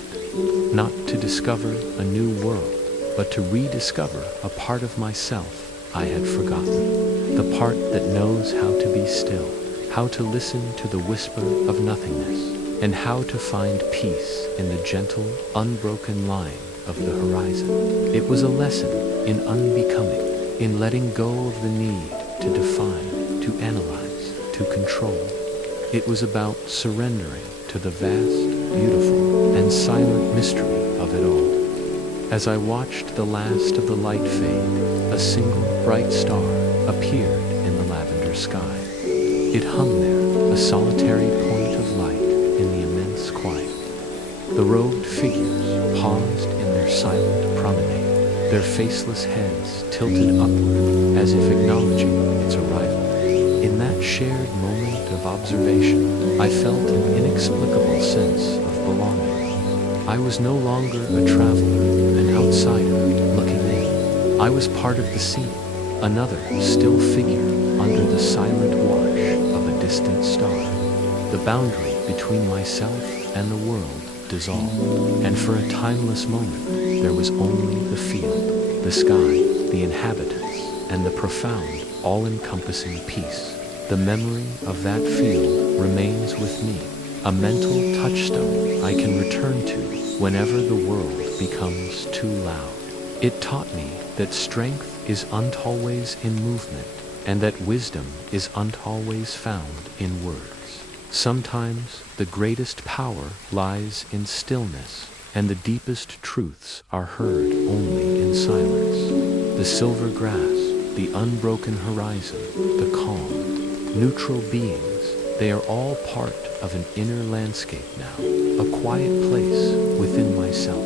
Not to discover a new world, but to rediscover a part of myself I had forgotten. The part that knows how to be still, how to listen to the whisper of nothingness, and how to find peace in the gentle, unbroken line of the horizon. It was a lesson in unbecoming, in letting go of the need to define, to analyze, to control. It was about surrendering to the vast, beautiful, and silent mystery of it all. As I watched the last of the light fade, a single bright star appeared in the lavender sky. It hung there, a solitary point of light in the immense quiet. The robed figures paused in their silent promenade, their faceless heads tilted upward as if acknowledging its arrival. In that shared moment of observation, I felt an inexplicable sense of belonging. I was no longer a traveler, an outsider looking in. I was part of the scene, another still figure under the silent wash of a distant star. The boundary between myself and the world dissolved, and for a timeless moment there was only the field, the sky, the inhabitants, and the profound, all-encompassing peace. The memory of that field remains with me, a mental touchstone I can return to whenever the world becomes too loud. It taught me that strength is always in movement, and that wisdom is always found in words. Sometimes the greatest power lies in stillness, and the deepest truths are heard only in silence. The silver grass, the unbroken horizon, the calm, neutral beings, they are all part of an inner landscape now, a quiet place within myself.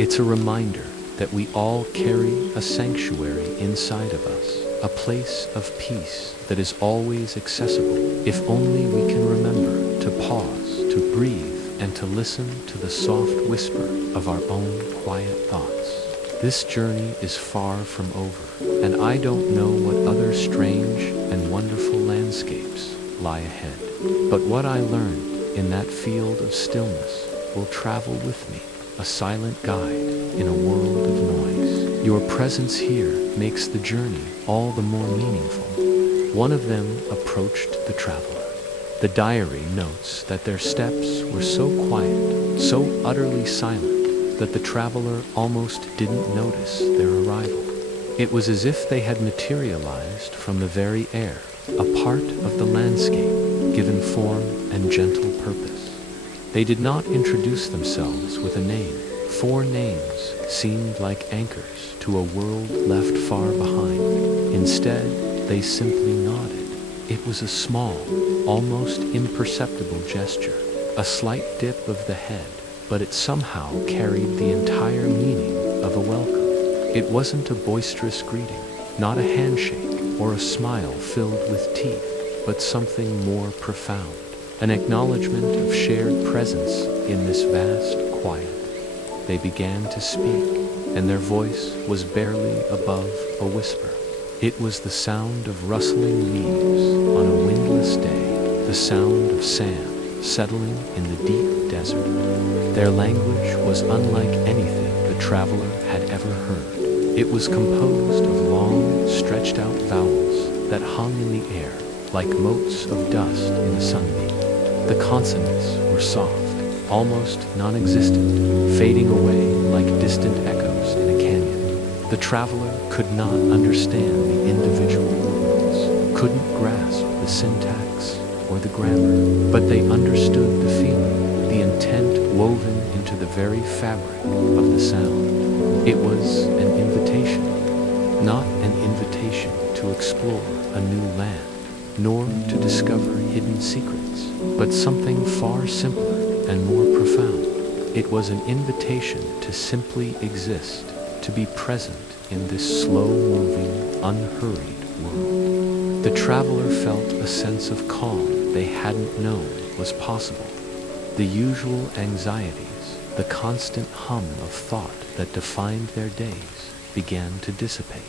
It's a reminder that we all carry a sanctuary inside of us, a place of peace that is always accessible, if only we can remember to pause, to breathe, and to listen to the soft whisper of our own quiet thoughts. This journey is far from over, and I don't know what other strange and wonderful landscapes lie ahead. But what I learned in that field of stillness will travel with me, a silent guide in a world of noise. Your presence here makes the journey all the more meaningful. One of them approached the traveler. The diary notes that their steps were so quiet, so utterly silent, that the traveler almost didn't notice their arrival. It was as if they had materialized from the very air, a part of the landscape, given form and gentle purpose. They did not introduce themselves with a name. 4 names seemed like anchors to a world left far behind. Instead, they simply nodded, It was a small, almost imperceptible gesture, a slight dip of the head, but it somehow carried the entire meaning of a welcome. It wasn't a boisterous greeting, not a handshake or a smile filled with teeth, but something more profound, an acknowledgement of shared presence in this vast quiet. They began to speak, and their voice was barely above a whisper. It was the sound of rustling leaves on a windless day, the sound of sand settling in the deep desert. Their language was unlike anything the traveler had ever heard. It was composed of long, stretched-out vowels that hung in the air like motes of dust in a sunbeam. The consonants were soft, almost non-existent, fading away like distant echoes in a canyon. The traveler could not understand the individual words, couldn't grasp the syntax or the grammar, but they understood the feeling, the intent woven into the very fabric of the sound. It was an invitation, not an invitation to explore a new land, nor to discover hidden secrets, but something far simpler and more profound. It was an invitation to simply exist, to be present in this slow-moving, unhurried world. The traveler felt a sense of calm they hadn't known was possible. The usual anxieties, the constant hum of thought that defined their days, began to dissipate.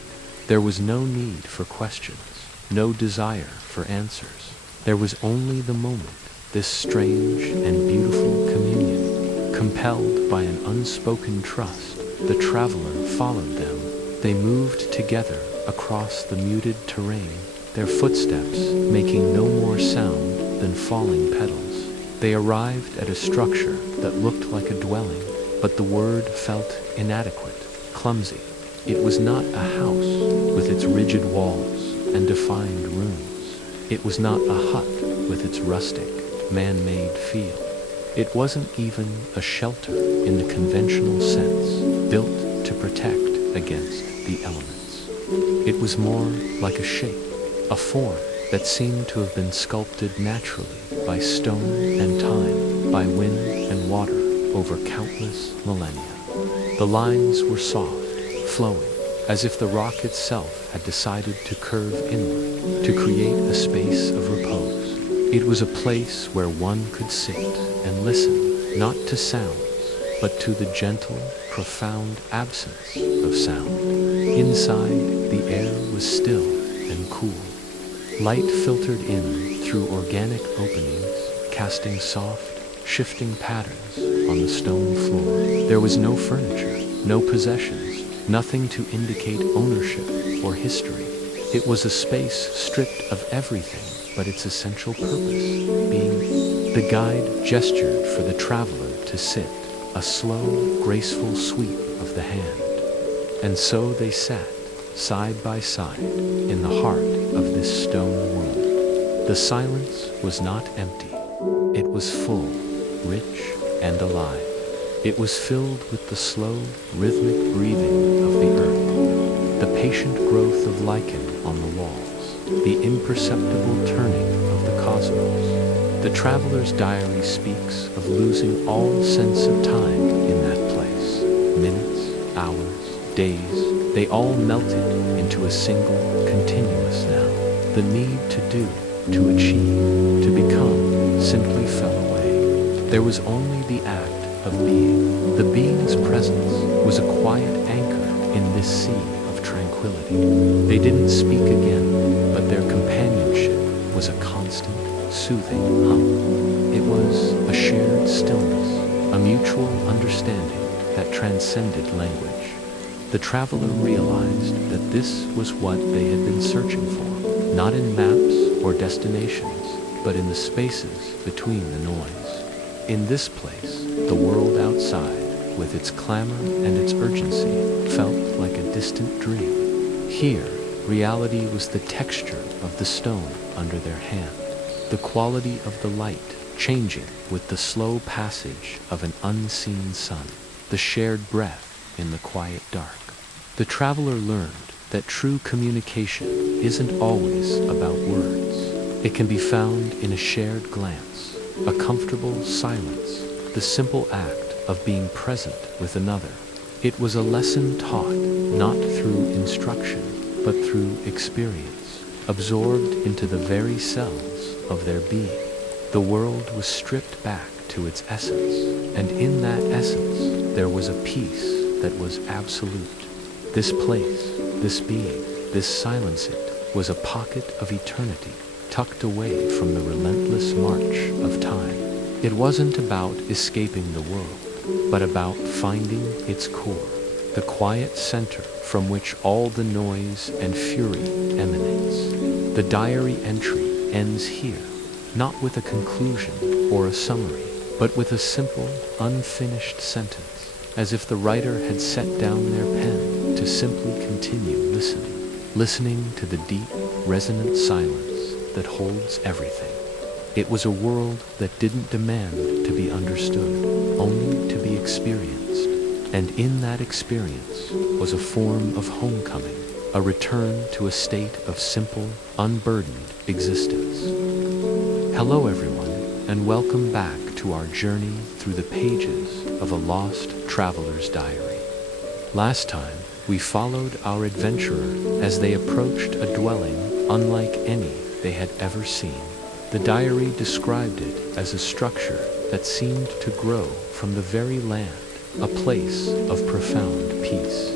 There was no need for questions, no desire for answers. There was only the moment, this strange and beautiful communion. Compelled by an unspoken trust, the traveler followed them. They moved together across the muted terrain, their footsteps making no more sound than falling petals. They arrived at a structure that looked like a dwelling, but the word felt inadequate, clumsy. It was not a house with its rigid walls and defined rooms. It was not a hut with its rustic, man-made feel. It wasn't even a shelter in the conventional sense, built to protect against the elements. It was more like a shape, a form that seemed to have been sculpted naturally by stone and time, by wind and water over countless millennia. The lines were soft, flowing, as if the rock itself had decided to curve inward, to create a space of repose. It was a place where one could sit and listen, not to sounds, but to the gentle, profound absence of sound. Inside, the air was still and cool. Light filtered in through organic openings, casting soft, shifting patterns on the stone floor. There was no furniture, no possessions, nothing to indicate ownership or history. It was a space stripped of everything but its essential purpose, being. The guide gestured for the traveler to sit, a slow, graceful sweep of the hand. And so they sat, side by side, in the heart of this stone world. The silence was not empty. It was full, rich, and alive. It was filled with the slow, rhythmic breathing of the earth, the patient growth of lichen on the walls, the imperceptible turning of the cosmos. The traveler's diary speaks of losing all sense of time in that place. Minutes, hours, days, they all melted into a single, continuous now. The need to do, to achieve, to become, simply fell away. There was only the act of being. The being's presence was a quiet anchor in this sea of tranquility. They didn't speak again, but their companionship was a constant, soothing hum. It was a shared stillness, a mutual understanding that transcended language. The traveler realized that this was what they had been searching for, not in maps or destinations, but in the spaces between the noise. In this place, the world outside, with its clamor and its urgency, felt like a distant dream. Here, reality was the texture of the stone under their hand, the quality of the light changing with the slow passage of an unseen sun, the shared breath in the quiet dark. The traveler learned that true communication isn't always about words. It can be found in a shared glance, a comfortable silence, the simple act of being present with another. It was a lesson taught not through instruction, but through experience, absorbed into the very cells of their being. The world was stripped back to its essence, and in that essence there was a peace that was absolute. This place, this being, this silencing, was a pocket of eternity, tucked away from the relentless march of time. It wasn't about escaping the world, but about finding its core, the quiet center from which all the noise and fury emanates. The diary entry ends here, not with a conclusion or a summary, but with a simple, unfinished sentence, as if the writer had set down their pen to simply continue listening to the deep, resonant silence that holds everything. It was a world that didn't demand to be understood, only to be experienced. And in that experience was a form of homecoming, a return to a state of simple, unburdened existence. Hello everyone, and welcome back to our journey through the pages of a lost traveler's diary. Last time, we followed our adventurer as they approached a dwelling unlike any they had ever seen. The diary described it as a structure that seemed to grow from the very land, a place of profound peace.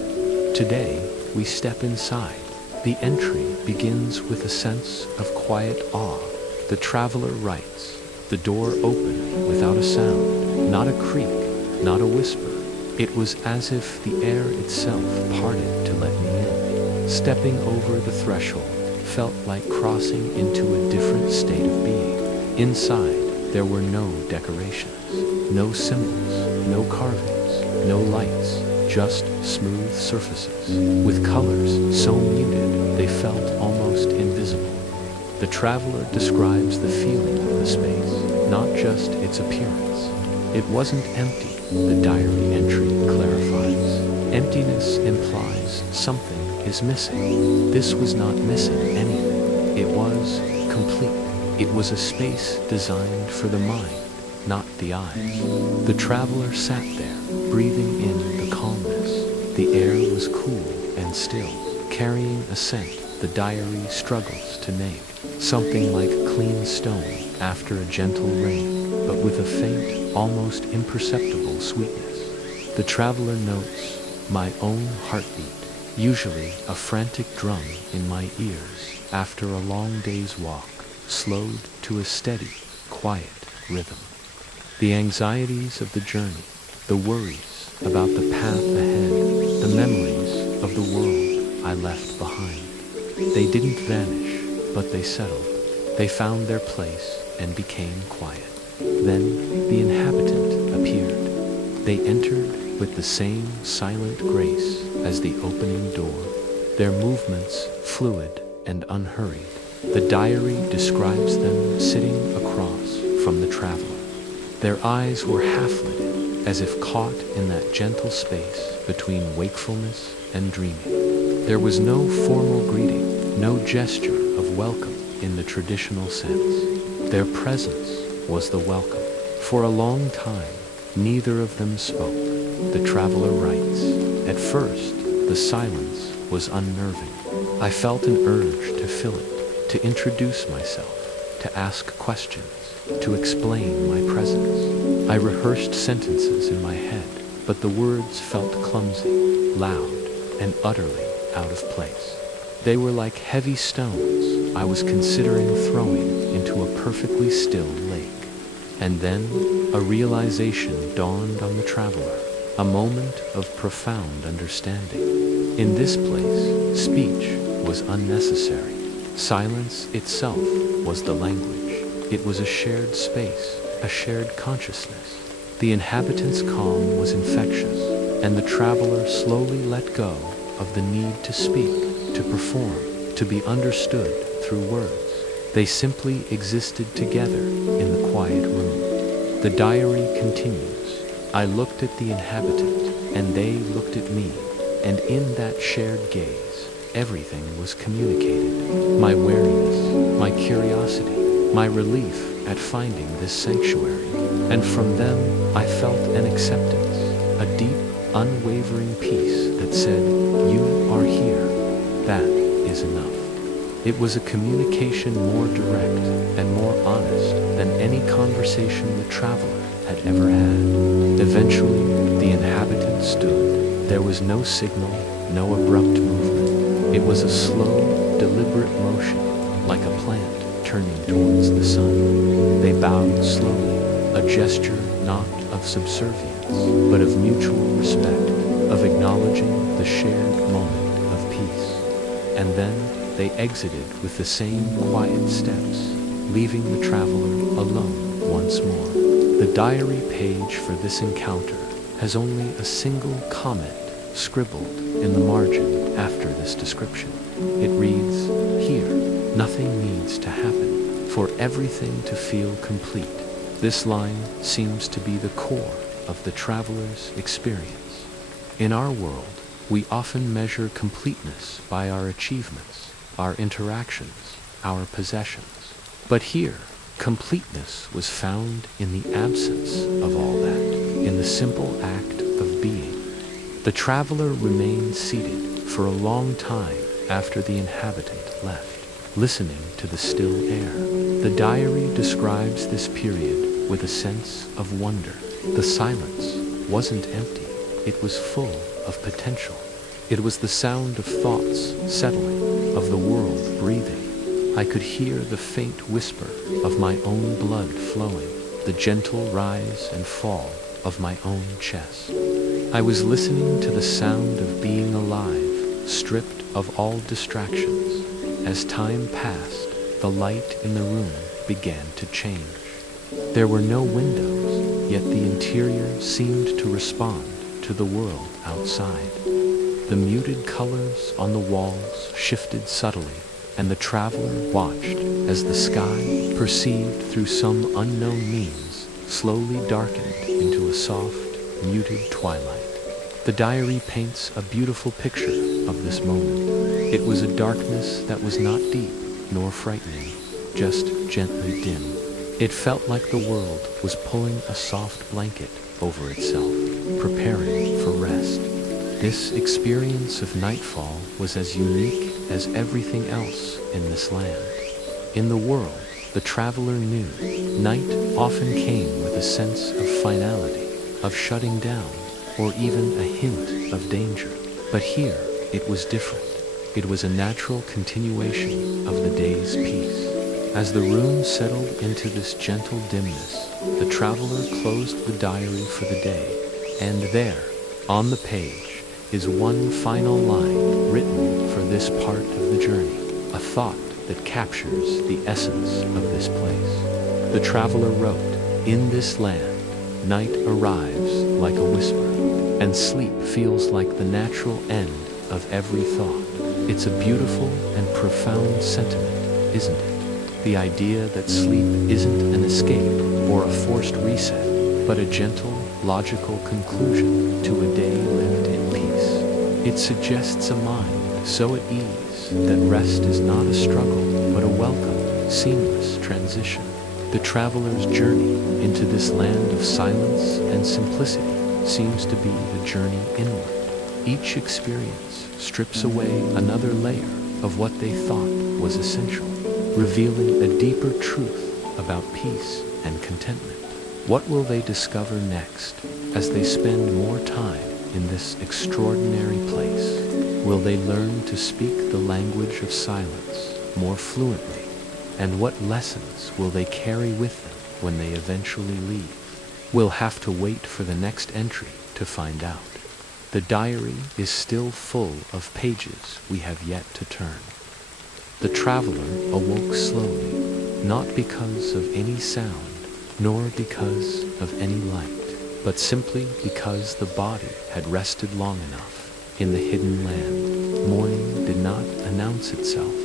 Today, we step inside. The entry begins with a sense of quiet awe. The traveler writes, "The door opened without a sound, not a creak, not a whisper. It was as if the air itself parted to let me in. Stepping over the threshold felt like crossing into a different state of being. Inside, there were no decorations, no symbols, no carvings, no lights, just smooth surfaces, with colors so muted they felt almost invisible." The traveler describes the feeling of the space, not just its appearance. It wasn't empty, the diary entry clarifies. Emptiness implies something is missing. This was not missing anything. It was complete. It was a space designed for the mind, not the eyes. The traveler sat there, breathing in the calmness. The air was cool and still, carrying a scent the diary struggles to name. Something like clean stone after a gentle rain, but with a faint, almost imperceptible sweetness. The traveler notes, "My own heartbeat, usually a frantic drum in my ears after a long day's walk, slowed to a steady, quiet rhythm." The anxieties of the journey, the worries about the path ahead, the memories of the world I left behind, they didn't vanish, but they settled. They found their place and became quiet. Then the inhabitant appeared. They entered with the same silent grace as the opening door, their movements fluid and unhurried. The diary describes them sitting across from the traveler. Their eyes were half-lidded, as if caught in that gentle space between wakefulness and dreaming. There was no formal greeting, no gesture of welcome in the traditional sense. Their presence was the welcome. For a long time, neither of them spoke. The traveler writes, "At first, the silence was unnerving. I felt an urge to fill it, to introduce myself, to ask questions, to explain my presence. I rehearsed sentences in my head, but the words felt clumsy, loud, and utterly out of place. They were like heavy stones I was considering throwing into a perfectly still lake." And then a realization dawned on the traveler, a moment of profound understanding. In this place, speech was unnecessary. Silence itself was the language. It was a shared space, a shared consciousness. The inhabitants' calm was infectious, and the traveler slowly let go of the need to speak, to perform, to be understood through words. They simply existed together in the quiet room. The diary continues, "I looked at the inhabitant, and they looked at me, and in that shared gaze, everything was communicated. My wariness, my curiosity, my relief at finding this sanctuary. And from them I felt an acceptance, a deep, unwavering peace that said, "You are here. That is enough." It was a communication more direct and more honest than any conversation the traveler had ever had. Eventually, the inhabitant stood. There was no signal, no abrupt movement. It was a slow, deliberate motion, like a plant turning towards the sun. They bowed slowly, a gesture not of subservience, but of mutual respect, of acknowledging the shared moment of peace. And then they exited with the same quiet steps, leaving the traveler alone once more. The diary page for this encounter has only a single comment scribbled in the margin after this description. It reads, "Here, nothing needs to happen for everything to feel complete." This line seems to be the core of the traveler's experience. In our world, we often measure completeness by our achievements, our interactions, our possessions. But here, completeness was found in the absence of all that, in the simple act of being. The traveler remained seated for a long time after the inhabitant left, listening to the still air. The diary describes this period with a sense of wonder. The silence wasn't empty, it was full of potential. It was the sound of thoughts settling, of the world breathing. I could hear the faint whisper of my own blood flowing, the gentle rise and fall of my own chest. I was listening to the sound of being alive, stripped of all distractions. As time passed, the light in the room began to change. There were no windows, yet the interior seemed to respond to the world outside. The muted colors on the walls shifted subtly, and the traveler watched as the sky, perceived through some unknown means, slowly darkened into a soft, muted twilight. The diary paints a beautiful picture of this moment. It was a darkness that was not deep nor frightening, just gently dim. It felt like the world was pulling a soft blanket over itself, preparing for rest. This experience of nightfall was as unique as everything else in this land. In the world, the traveler knew, night often came with a sense of finality, of shutting down, or even a hint of danger. But here, it was different. It was a natural continuation of the day's peace. As the room settled into this gentle dimness, the traveler closed the diary for the day, and there, on the page, is one final line written for this part of the journey, a thought that captures the essence of this place. The traveler wrote, "In this land, night arrives like a whisper, and sleep feels like the natural end of every thought." It's a beautiful and profound sentiment, isn't it? The idea that sleep isn't an escape or a forced reset, but a gentle, logical conclusion to a day lived in peace. It suggests a mind so at ease that rest is not a struggle, but a welcome, seamless transition. The traveler's journey into this land of silence and simplicity seems to be a journey inward. Each experience strips away another layer of what they thought was essential, revealing a deeper truth about peace and contentment. What will they discover next as they spend more time in this extraordinary place? Will they learn to speak the language of silence more fluently? And what lessons will they carry with them when they eventually leave? We'll have to wait for the next entry to find out. The diary is still full of pages we have yet to turn. The traveler awoke slowly, not because of any sound, nor because of any light, but simply because the body had rested long enough in the hidden land. Morning did not announce itself.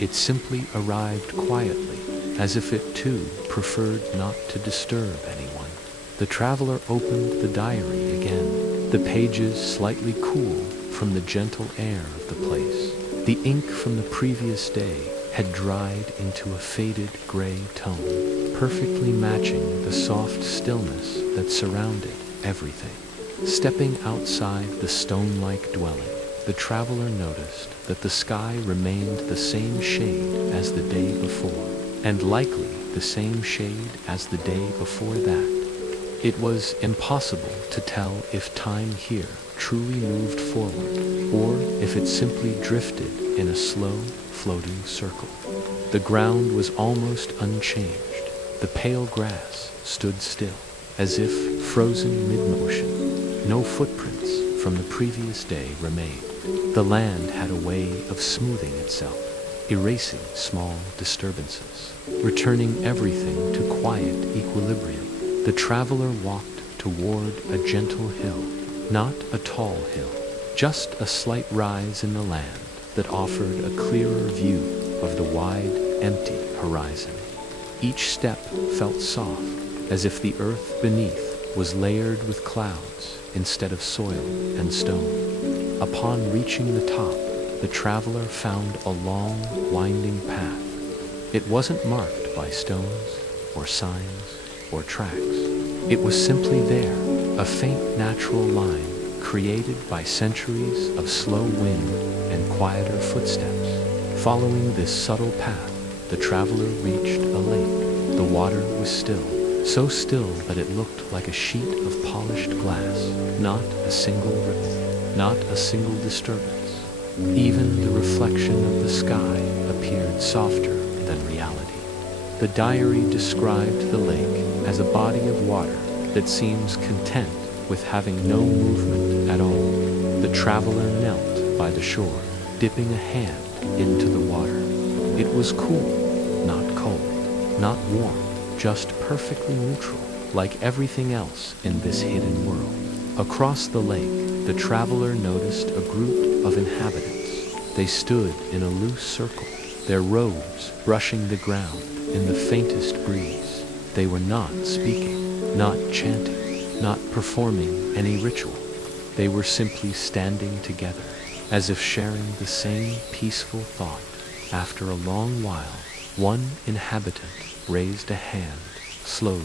It simply arrived quietly, as if it too preferred not to disturb anyone. The traveler opened the diary again, the pages slightly cool from the gentle air of the place. The ink from the previous day had dried into a faded gray tone, perfectly matching the soft stillness that surrounded everything. Stepping outside the stone-like dwelling, the traveler noticed that the sky remained the same shade as the day before, and likely the same shade as the day before that. It was impossible to tell if time here truly moved forward, or if it simply drifted in a slow, floating circle. The ground was almost unchanged. The pale grass stood still, as if frozen mid-motion. No footprints from the previous day remained. The land had a way of smoothing itself, erasing small disturbances, returning everything to quiet equilibrium. The traveler walked toward a gentle hill, not a tall hill, just a slight rise in the land that offered a clearer view of the wide, empty horizon. Each step felt soft, as if the earth beneath was layered with clouds instead of soil and stone. Upon reaching the top, the traveler found a long, winding path. It wasn't marked by stones or signs or tracks. It was simply there, a faint natural line created by centuries of slow wind and quieter footsteps. Following this subtle path, the traveler reached a lake. The water was still, so still that it looked like a sheet of polished glass, not a single ripple, not a single disturbance. Even the reflection of the sky appeared softer than reality. The diary described the lake as a body of water that seems content with having no movement at all. The traveler knelt by the shore, dipping a hand into the water. It was cool, not cold, not warm, just perfectly neutral, like everything else in this hidden world. Across the lake, the traveler noticed a group of inhabitants. They stood in a loose circle, their robes brushing the ground in the faintest breeze. They were not speaking, not chanting, not performing any ritual. They were simply standing together, as if sharing the same peaceful thought. After a long while, one inhabitant raised a hand, slowly,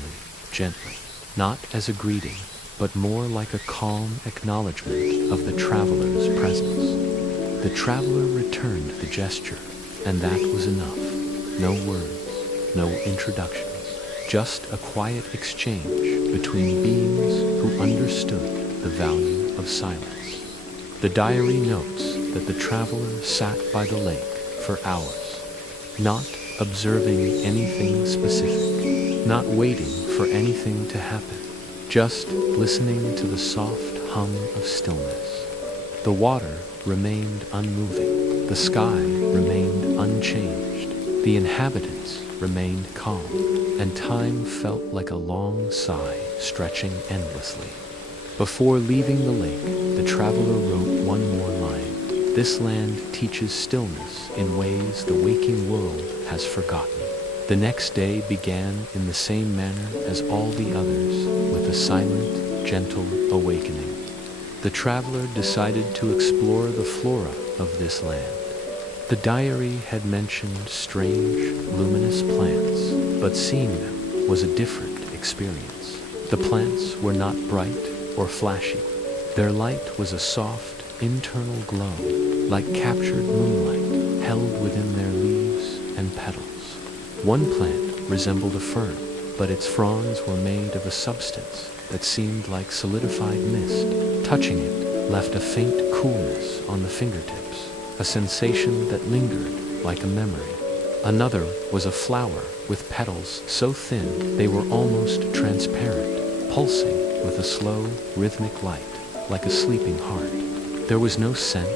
gently, not as a greeting, but more like a calm acknowledgement of the traveler's presence. The traveler returned the gesture, and that was enough. No words, no introductions, just a quiet exchange between beings who understood the value of silence. The diary notes that the traveler sat by the lake for hours, not observing anything specific, not waiting for anything to happen, just listening to the soft hum of stillness. The water remained unmoving, the sky remained unchanged, the inhabitants remained calm, and time felt like a long sigh stretching endlessly. Before leaving the lake, the traveler wrote one more line. This land teaches stillness in ways the waking world has forgotten. The next day began in the same manner as all the others, with a silent, gentle awakening. The traveler decided to explore the flora of this land. The diary had mentioned strange, luminous plants, but seeing them was a different experience. The plants were not bright or flashy. Their light was a soft, internal glow, like captured moonlight held within their leaves and petals. One plant resembled a fern, but its fronds were made of a substance that seemed like solidified mist. Touching it left a faint coolness on the fingertips, a sensation that lingered like a memory. Another was a flower with petals so thin they were almost transparent, pulsing with a slow, rhythmic light, like a sleeping heart. There was no scent,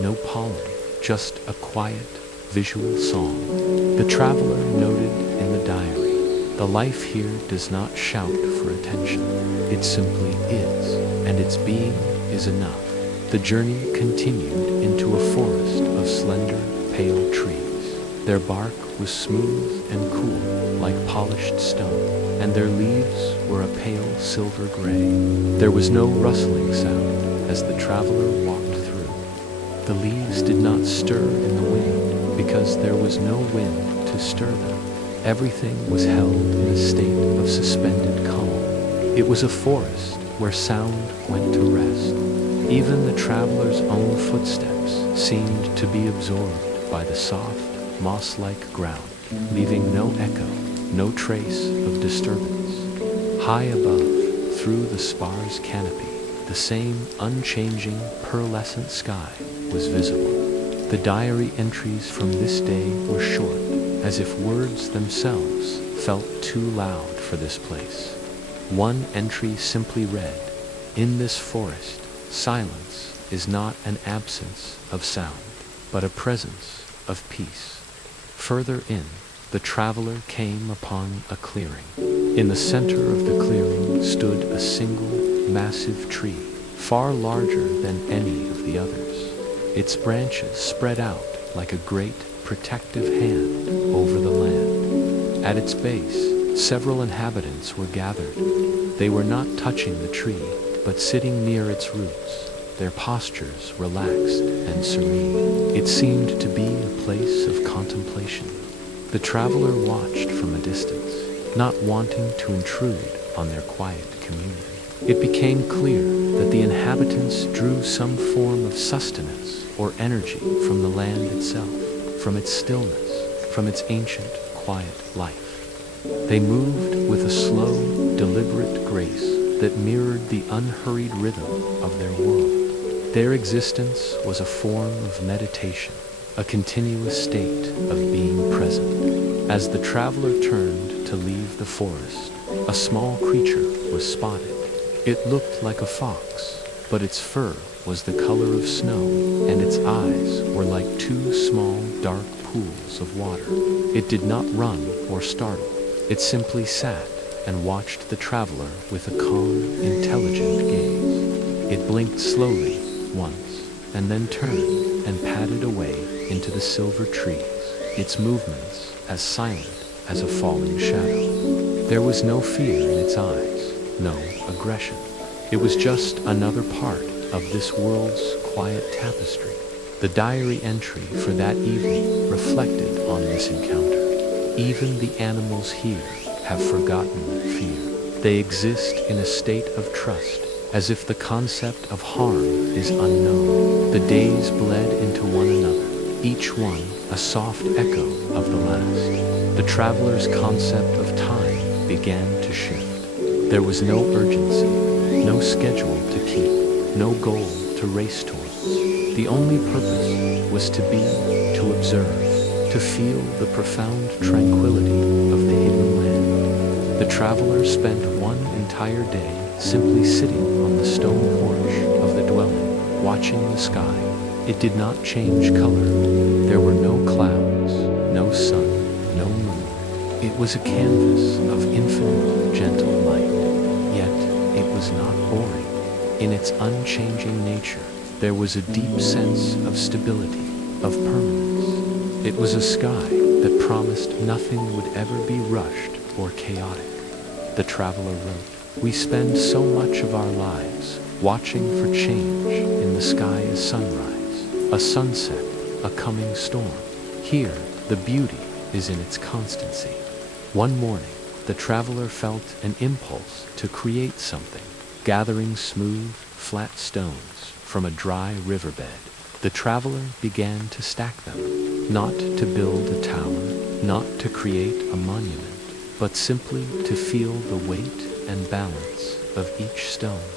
no pollen, just a quiet, visual song. The traveler noted in the diary, the life here does not shout for attention. It simply is, and its being is enough. The journey continued into a forest of slender, pale trees. Their bark was smooth and cool, like polished stone, and their leaves were a pale silver gray. There was no rustling sound as the traveler walked through. The leaves did not stir in the wind because there was no wind to stir them. Everything was held in a state of suspended calm. It was a forest where sound went to rest. Even the traveler's own footsteps seemed to be absorbed by the soft, moss-like ground, leaving no echo, no trace of disturbance. High above, through the sparse canopy, the same unchanging, pearlescent sky was visible. The diary entries from this day were short, as if words themselves felt too loud for this place. One entry simply read, "In this forest, silence is not an absence of sound, but a presence of peace." Further in, the traveler came upon a clearing. In the center of the clearing stood a single, massive tree, far larger than any of the others. Its branches spread out like a great protective hand over the land. At its base, several inhabitants were gathered. They were not touching the tree, but sitting near its roots, their postures relaxed and serene. It seemed to be a place of contemplation. The traveler watched from a distance, not wanting to intrude on their quiet community. It became clear that the inhabitants drew some form of sustenance or energy from the land itself, from its stillness, from its ancient, quiet life. They moved with a slow, deliberate grace that mirrored the unhurried rhythm of their world. Their existence was a form of meditation, a continuous state of being present. As the traveler turned to leave the forest, a small creature was spotted. It looked like a fox, but its fur was the color of snow, and its eyes were like two small, dark pools of water. It did not run or startle. It simply sat and watched the traveler with a calm, intelligent gaze. It blinked slowly once, and then turned and padded away into the silver trees, its movements as silent as a falling shadow. There was no fear in its eyes, no aggression. It was just another part of this world's quiet tapestry. The diary entry for that evening reflected on this encounter. Even the animals here have forgotten fear. They exist in a state of trust, as if the concept of harm is unknown. The days bled into one another, each one a soft echo of the last. The traveler's concept of time began to shift. There was no urgency, no schedule to keep, no goal to race towards. The only purpose was to be, to observe, to feel the profound tranquility of the hidden land. The traveler spent one entire day simply sitting on the stone porch of the dwelling, watching the sky. It did not change color. There were no clouds, no sun, no moon. It was a canvas of infinite, gentle light. Yet, it was not boring. In its unchanging nature, there was a deep sense of stability, of permanence. It was a sky that promised nothing would ever be rushed or chaotic. The traveler wrote, "We spend so much of our lives watching for change in the sky as sunrise, a sunset, a coming storm. Here, the beauty is in its constancy." One morning, the traveler felt an impulse to create something, gathering smooth, flat stones from a dry riverbed. The traveler began to stack them, not to build a tower, not to create a monument, but simply to feel the weight and balance of each stone.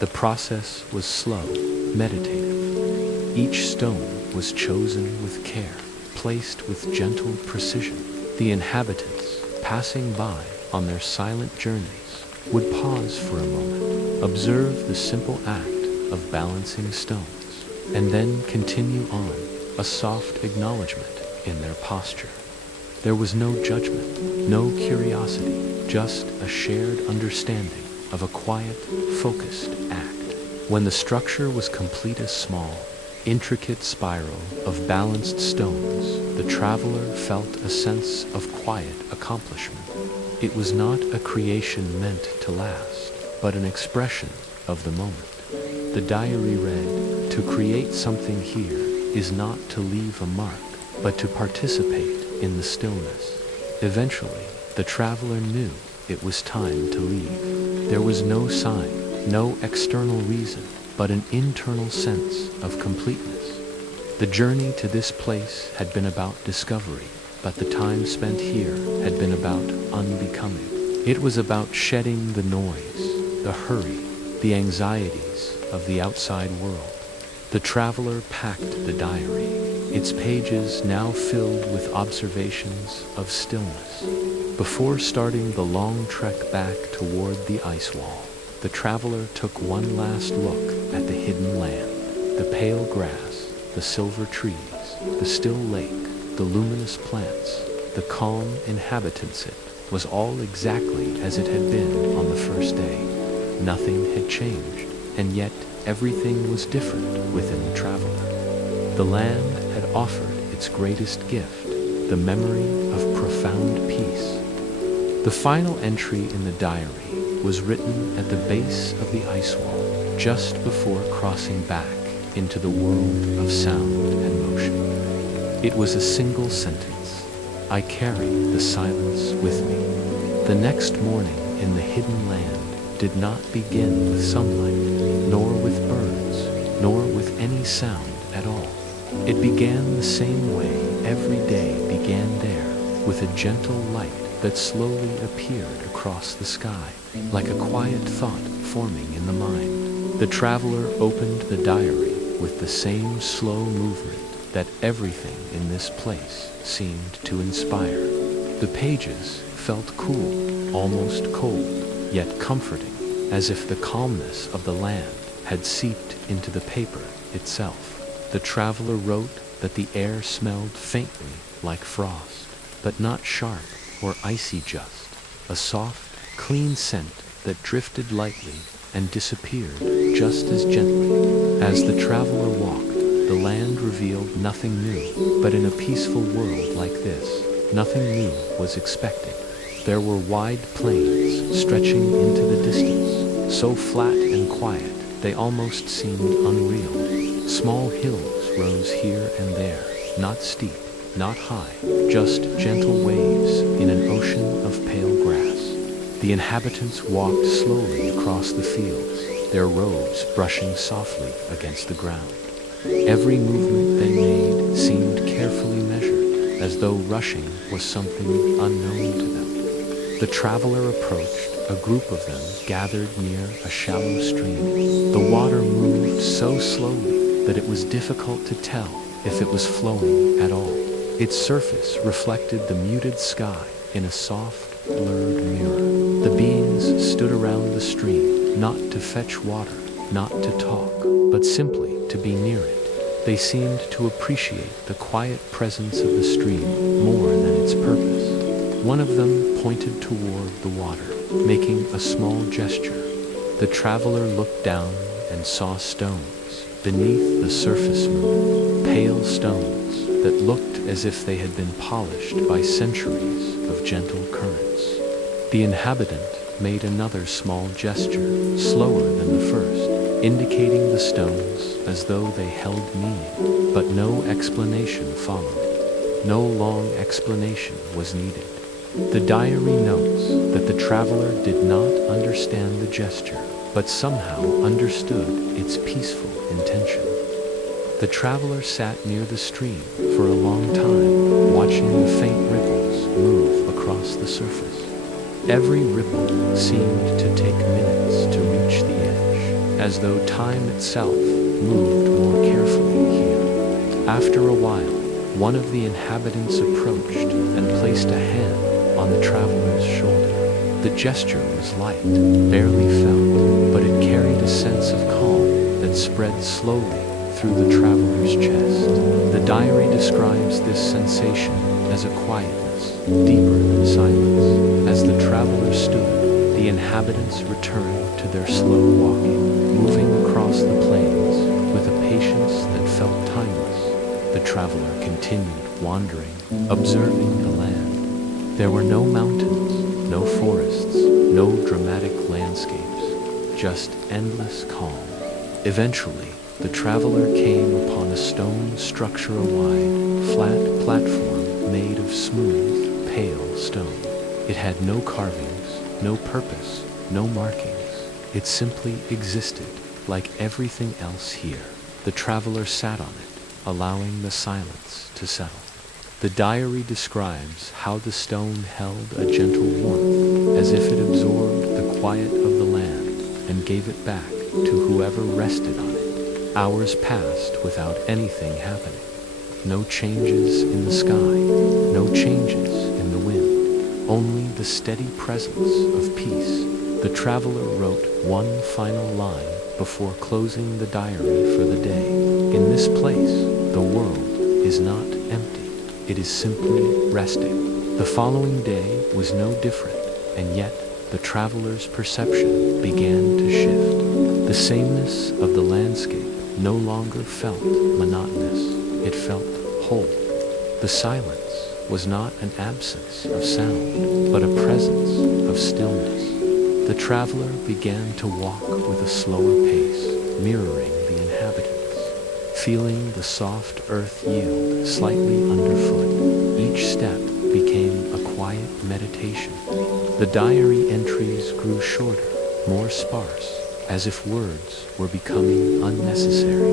The process was slow, meditative. Each stone was chosen with care, placed with gentle precision. The inhabitants, passing by on their silent journeys, would pause for a moment, observe the simple act of balancing stones, and then continue on, a soft acknowledgement in their posture. There was no judgment, no curiosity, just a shared understanding of a quiet, focused act. When the structure was complete, a small, intricate spiral of balanced stones, the traveler felt a sense of quiet accomplishment. It was not a creation meant to last, but an expression of the moment. The diary read, "To create something here is not to leave a mark, but to participate in the stillness. Eventually, the traveler knew it was time to leave. There was no sign, no external reason, but an internal sense of completeness. The journey to this place had been about discovery, but the time spent here had been about unbecoming. It was about shedding the noise, the hurry, the anxieties of the outside world. The traveler packed the diary, its pages now filled with observations of stillness. Before starting the long trek back toward the ice wall, the traveler took one last look at the hidden land. The pale grass, the silver trees, the still lake, the luminous plants, the calm inhabitants. It was all exactly as it had been on the first day. Nothing had changed, and yet everything was different within the traveler. The land had offered its greatest gift, the memory of profound peace. The final entry in the diary was written at the base of the ice wall, just before crossing back into the world of sound and motion. It was a single sentence: "I carry the silence with me." The next morning in the hidden land did not begin with sunlight, nor with birds, nor with any sound at all. It began the same way every day began there, with a gentle light that slowly appeared across the sky, like a quiet thought forming in the mind. The traveler opened the diary with the same slow movement that everything in this place seemed to inspire. The pages felt cool, almost cold, yet comforting, as if the calmness of the land had seeped into the paper itself. The traveler wrote that the air smelled faintly like frost, but not sharp or icy, just a soft, clean scent that drifted lightly and disappeared just as gently. As the traveler walked, the land revealed nothing new, but in a peaceful world like this, nothing new was expected. There were wide plains stretching into the distance, so flat and quiet they almost seemed unreal. Small hills rose here and there, not steep, not high, just gentle waves in an ocean of pale grass. The inhabitants walked slowly across the fields, their robes brushing softly against the ground. Every movement they made seemed carefully measured, as though rushing was something unknown to them. The traveler approached. A group of them gathered near a shallow stream. The water moved so slowly that it was difficult to tell if it was flowing at all. Its surface reflected the muted sky in a soft, blurred mirror. The beings stood around the stream, not to fetch water, not to talk, but simply to be near it. They seemed to appreciate the quiet presence of the stream more than its purpose. One of them pointed toward the water, making a small gesture. The traveler looked down and saw stones beneath the surface moon, pale stones that looked as if they had been polished by centuries of gentle currents. The inhabitant made another small gesture, slower than the first, indicating the stones as though they held meaning, but no explanation followed. No long explanation was needed. The diary notes that the traveler did not understand the gesture, but somehow understood its peaceful intention. The traveler sat near the stream for a long time, watching the faint ripples move across the surface. Every ripple seemed to take minutes to reach the edge, as though time itself moved more carefully here. After a while, one of the inhabitants approached and placed a hand on the traveler's shoulder. The gesture was light, barely felt, but it carried a sense of calm that spread slowly through the traveler's chest. The diary describes this sensation as a quietness, deeper than silence. As the traveler stood, the inhabitants returned to their slow walking, moving across the plains with a patience that felt timeless. The traveler continued wandering, observing the land. There were no mountains, no forests, no dramatic landscapes, just endless calm. Eventually, the traveler came upon a stone structure, a wide, flat platform made of smooth, pale stone. It had no carvings, no purpose, no markings. It simply existed, like everything else here. The traveler sat on it, allowing the silence to settle. The diary describes how the stone held a gentle warmth, as if it absorbed the quiet of the land and gave it back to whoever rested on it. Hours passed without anything happening. No changes in the sky, no changes in the wind, only the steady presence of peace. The traveler wrote one final line before closing the diary for the day. In this place, the world is not empty. It is simply resting. The following day was no different, and yet the traveler's perception began to shift. The sameness of the landscape no longer felt monotonous. It felt whole. The silence was not an absence of sound, but a presence of stillness. The traveler began to walk with a slower pace, mirroring the inhabitants. Feeling the soft earth yield slightly underfoot, each step became a quiet meditation. The diary entries grew shorter, more sparse, as if words were becoming unnecessary.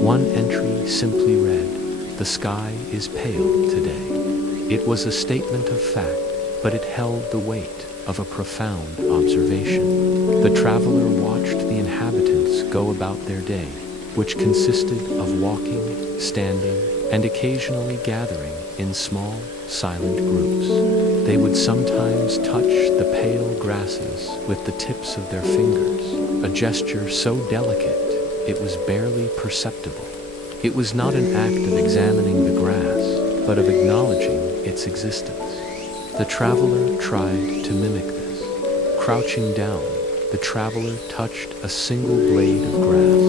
One entry simply read, "The sky is pale today." It was a statement of fact, but it held the weight of a profound observation. The traveler watched the inhabitants go about their day, which consisted of walking, standing, and occasionally gathering in small, silent groups. They would sometimes touch the pale grasses with the tips of their fingers, a gesture so delicate it was barely perceptible. It was not an act of examining the grass, but of acknowledging its existence. The traveler tried to mimic this. Crouching down, the traveler touched a single blade of grass.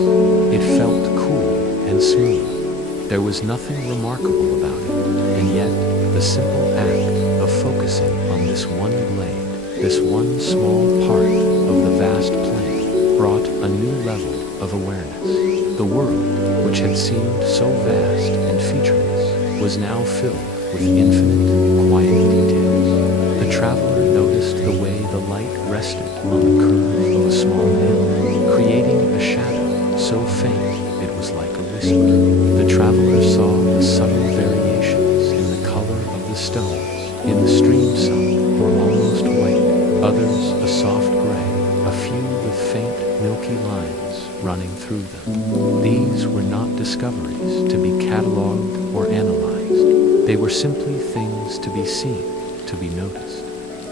It felt cool and smooth. There was nothing remarkable about it, and yet the simple act of focusing on this one blade, this one small part of the vast plain, brought a new level of awareness. The world, which had seemed so vast and featureless, was now filled with infinite, quiet details. The traveler noticed the way the light rested on the curve of a small hill, creating a shadow so faint it was like a whisper. The traveler saw the subtle variations in the color of the stones. In the stream, some were almost white, others a soft gray, a few with faint, milky lines running through them. These were not discoveries to be catalogued or analyzed. They were simply things to be seen, to be noticed.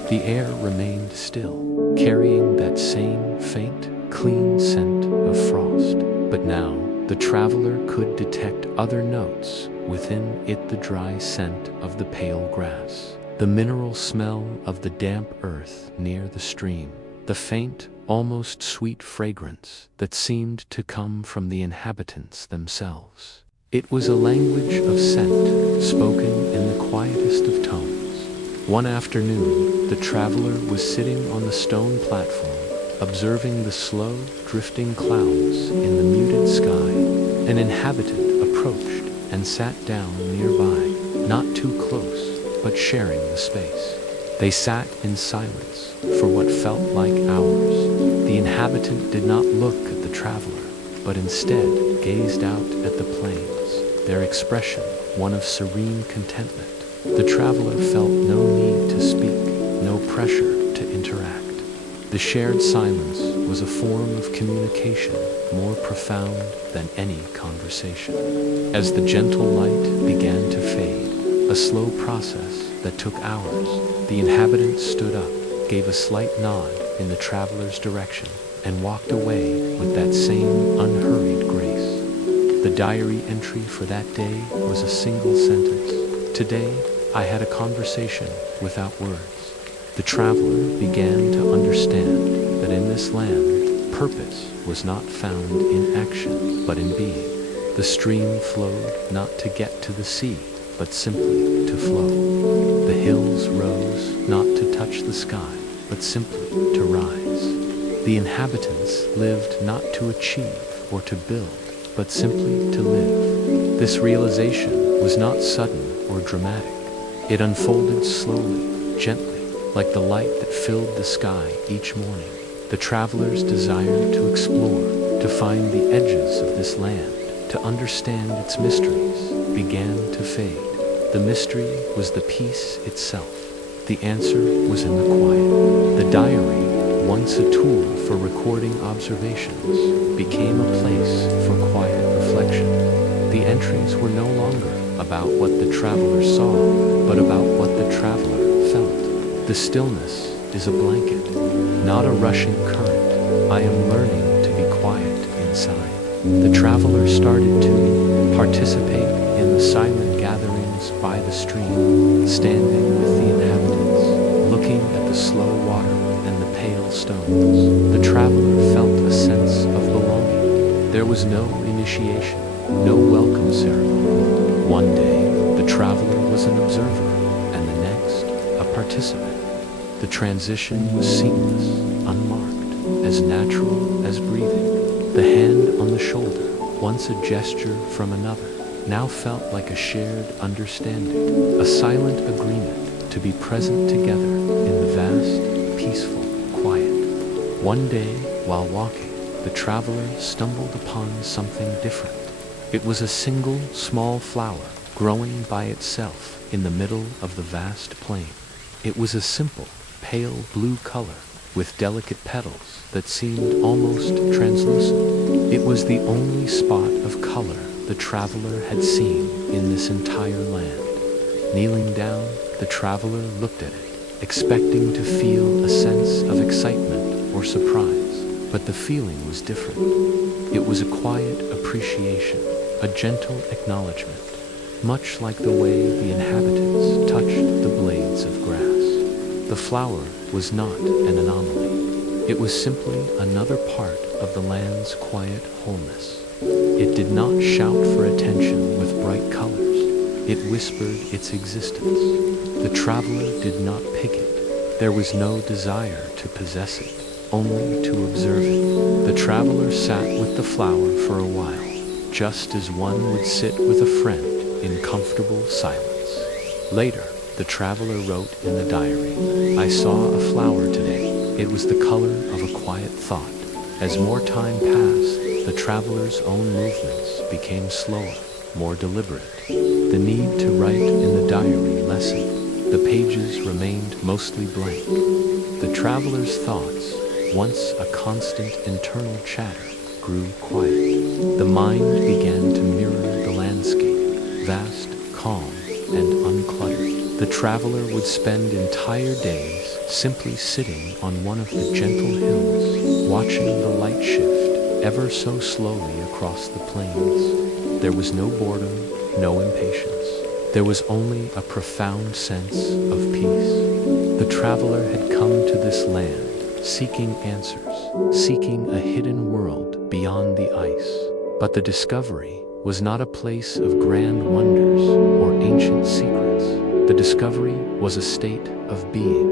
The air remained still, carrying that same faint, clean scent of frost. But now, the traveler could detect other notes within it: the dry scent of the pale grass, the mineral smell of the damp earth near the stream, the faint, almost sweet fragrance that seemed to come from the inhabitants themselves. It was a language of scent, spoken in the quietest of tones. One afternoon, the traveler was sitting on the stone platform, observing the slow, drifting clouds in the muted sky. An inhabitant approached and sat down nearby, not too close, but sharing the space. They sat in silence for what felt like hours. The inhabitant did not look at the traveler, but instead gazed out at the plains, their expression one of serene contentment. The traveler felt no need to speak, no pressure to interact. The shared silence was a form of communication more profound than any conversation. As the gentle light began to fade, a slow process that took hours, the inhabitant stood up, gave a slight nod in the traveler's direction, and walked away with that same unhurried grace. The diary entry for that day was a single sentence. Today, I had a conversation without words. The traveler began to understand that in this land, purpose was not found in action, but in being. The stream flowed not to get to the sea, but simply to flow. The hills rose not to touch the sky, but simply to rise. The inhabitants lived not to achieve or to build, but simply to live. This realization was not sudden or dramatic. It unfolded slowly, gently, like the light that filled the sky each morning. The traveler's desire to explore, to find the edges of this land, to understand its mysteries, began to fade. The mystery was the peace itself. The answer was in the quiet. The diary, once a tool for recording observations, became a place for quiet reflection. The entries were no longer about what the traveler saw, but about what the traveler felt. The stillness is a blanket, not a rushing current. I am learning to be quiet inside. The traveler started to participate in the silent gatherings by the stream, standing with the inhabitants, looking at the slow water and the pale stones. The traveler felt a sense of belonging. There was no initiation, no welcome ceremony. One day, the traveler was an observer, and the next, a participant. The transition was seamless, unmarked, as natural as breathing. The hand on the shoulder, once a gesture from another, now felt like a shared understanding, a silent agreement to be present together in the vast, peaceful quiet. One day, while walking, the traveler stumbled upon something different. It was a single, small flower growing by itself in the middle of the vast plain. It was a simple, pale blue color with delicate petals that seemed almost translucent. It was the only spot of color the traveler had seen in this entire land. Kneeling down, the traveler looked at it, expecting to feel a sense of excitement or surprise. But the feeling was different. It was a quiet appreciation, a gentle acknowledgement, much like the way the inhabitants touched the blades of grass. The flower was not an anomaly. It was simply another part of the land's quiet wholeness. It did not shout for attention with bright colors. It whispered its existence. The traveler did not pick it. There was no desire to possess it, only to observe it. The traveler sat with the flower for a while, just as one would sit with a friend in comfortable silence. Later, the traveler wrote in the diary, "I saw a flower today. It was the color of a quiet thought." As more time passed, the traveler's own movements became slower, more deliberate. The need to write in the diary lessened. The pages remained mostly blank. The traveler's thoughts, once a constant internal chatter, grew quiet. The mind began to mirror the landscape, vast, calm, and uncluttered. The traveler would spend entire days simply sitting on one of the gentle hills, watching the light shift ever so slowly across the plains. There was no boredom, no impatience. There was only a profound sense of peace. The traveler had come to this land seeking answers, seeking a hidden world beyond the ice. But the discovery was not a place of grand wonders or ancient secrets. The discovery was a state of being.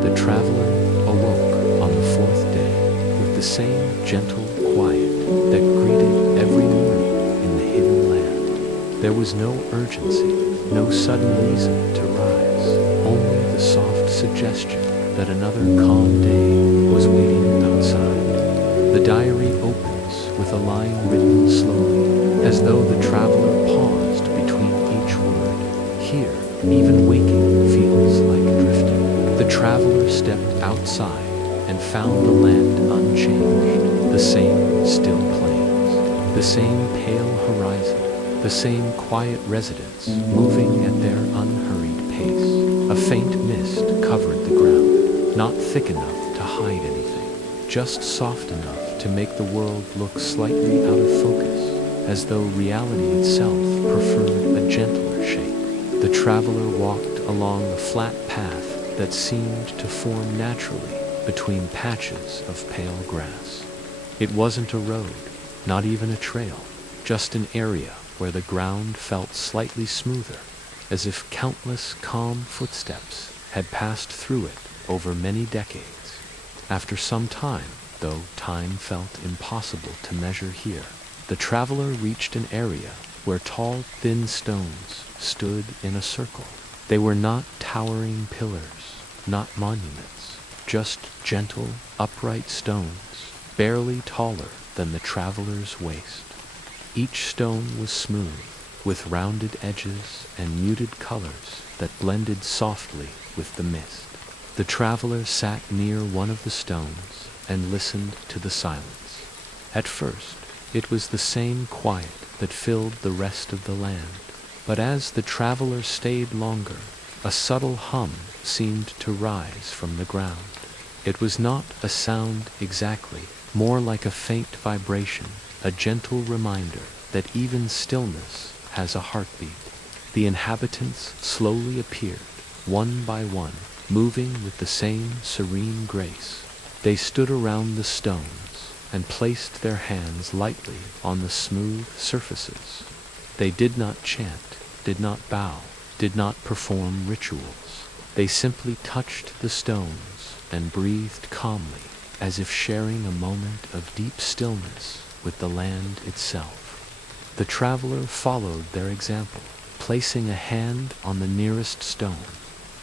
The traveler awoke on the fourth day with the same gentle quiet that greeted every morning in the hidden land. There was no urgency, no sudden reason to rise, only the soft suggestion that another calm day was waiting outside. The diary opens with a line written slowly, as though the traveler paused between each word. Here, even waking feels like drifting. The traveler stepped outside and found the land unchanged, the same still plains, the same pale horizon, the same quiet residents moving at their unhurried pace. A faint mist covered the ground, not thick enough to hide anything, just soft enough to make the world look slightly out of focus, as though reality itself preferred a gentler shape. The traveler walked along a flat path that seemed to form naturally between patches of pale grass. It wasn't a road, not even a trail, just an area where the ground felt slightly smoother, as if countless calm footsteps had passed through it over many decades. After some time, though time felt impossible to measure here, the traveler reached an area where tall, thin stones stood in a circle. They were not towering pillars, not monuments, just gentle, upright stones, barely taller than the traveler's waist. Each stone was smooth, with rounded edges and muted colors that blended softly with the mist. The traveler sat near one of the stones and listened to the silence. At first, it was the same quiet that filled the rest of the land. But as the traveler stayed longer, a subtle hum seemed to rise from the ground. It was not a sound exactly, more like a faint vibration, a gentle reminder that even stillness has a heartbeat. The inhabitants slowly appeared, one by one, moving with the same serene grace. They stood around the stones and placed their hands lightly on the smooth surfaces. They did not chant, did not bow, did not perform rituals. They simply touched the stones and breathed calmly, as if sharing a moment of deep stillness with the land itself. The traveler followed their example, placing a hand on the nearest stone.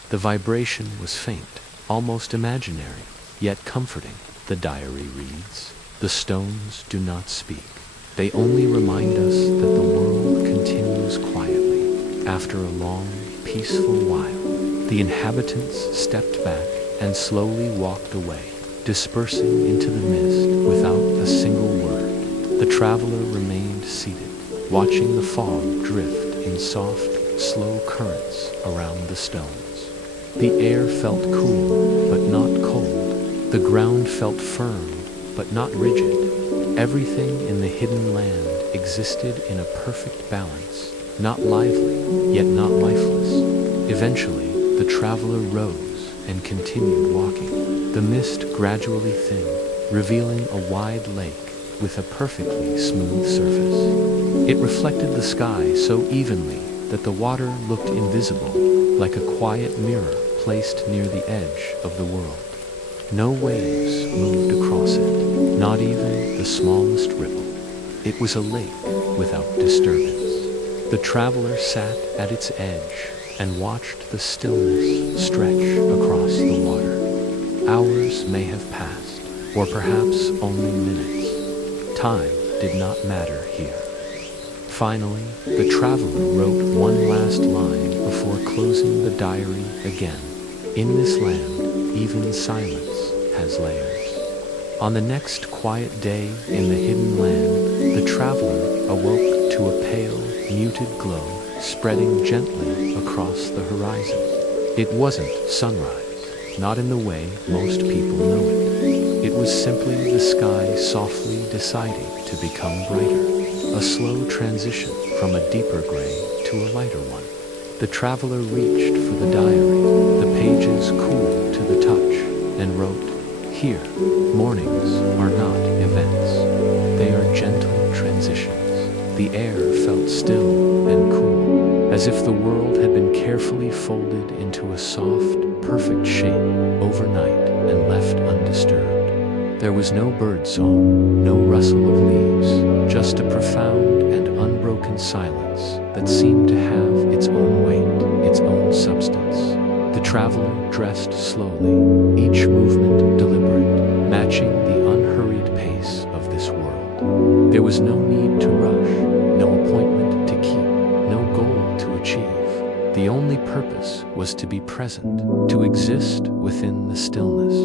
The vibration was faint, almost imaginary, yet comforting. The diary reads, "The stones do not speak. They only remind us that the world continues quietly." After a long, peaceful while, the inhabitants stepped back and slowly walked away, dispersing into the mist without a single word. The traveler remained seated, watching the fog drift in soft, slow currents around the stones. The air felt cool, but not cold. The ground felt firm, but not rigid. Everything in the hidden land existed in a perfect balance, not lively, yet not lifeless. Eventually, the traveler rose and continued walking. The mist gradually thinned, revealing a wide lake with a perfectly smooth surface. It reflected the sky so evenly that the water looked invisible, like a quiet mirror placed near the edge of the world. No waves moved across it, not even the smallest ripple. It was a lake without disturbance. The traveler sat at its edge and watched the stillness stretch across the water. Hours may have passed, or perhaps only minutes. Time did not matter here. Finally, the traveler wrote one last line before closing the diary again. In this land, even silence has layers. On the next quiet day in the hidden land, the traveler awoke to a pale, muted glow spreading gently across the horizon. It wasn't sunrise, not in the way most people know it. It was simply the sky softly deciding to become brighter, a slow transition from a deeper gray to a lighter one. The traveler reached for the diary, the pages cool to the touch, and wrote, "Here, mornings are not events. They are gentle transitions." The air felt still and cool, as if the world had been carefully folded into a soft, perfect shape overnight and left undisturbed. There was no bird song, no rustle of leaves, just a profound and unbroken silence that seemed to have its own weight, its own substance. The traveler dressed slowly, each movement deliberate, matching the unhurried pace of this world. There was no need to rush, no appointment to keep, no goal to achieve. The only purpose was to be present, to exist within the stillness.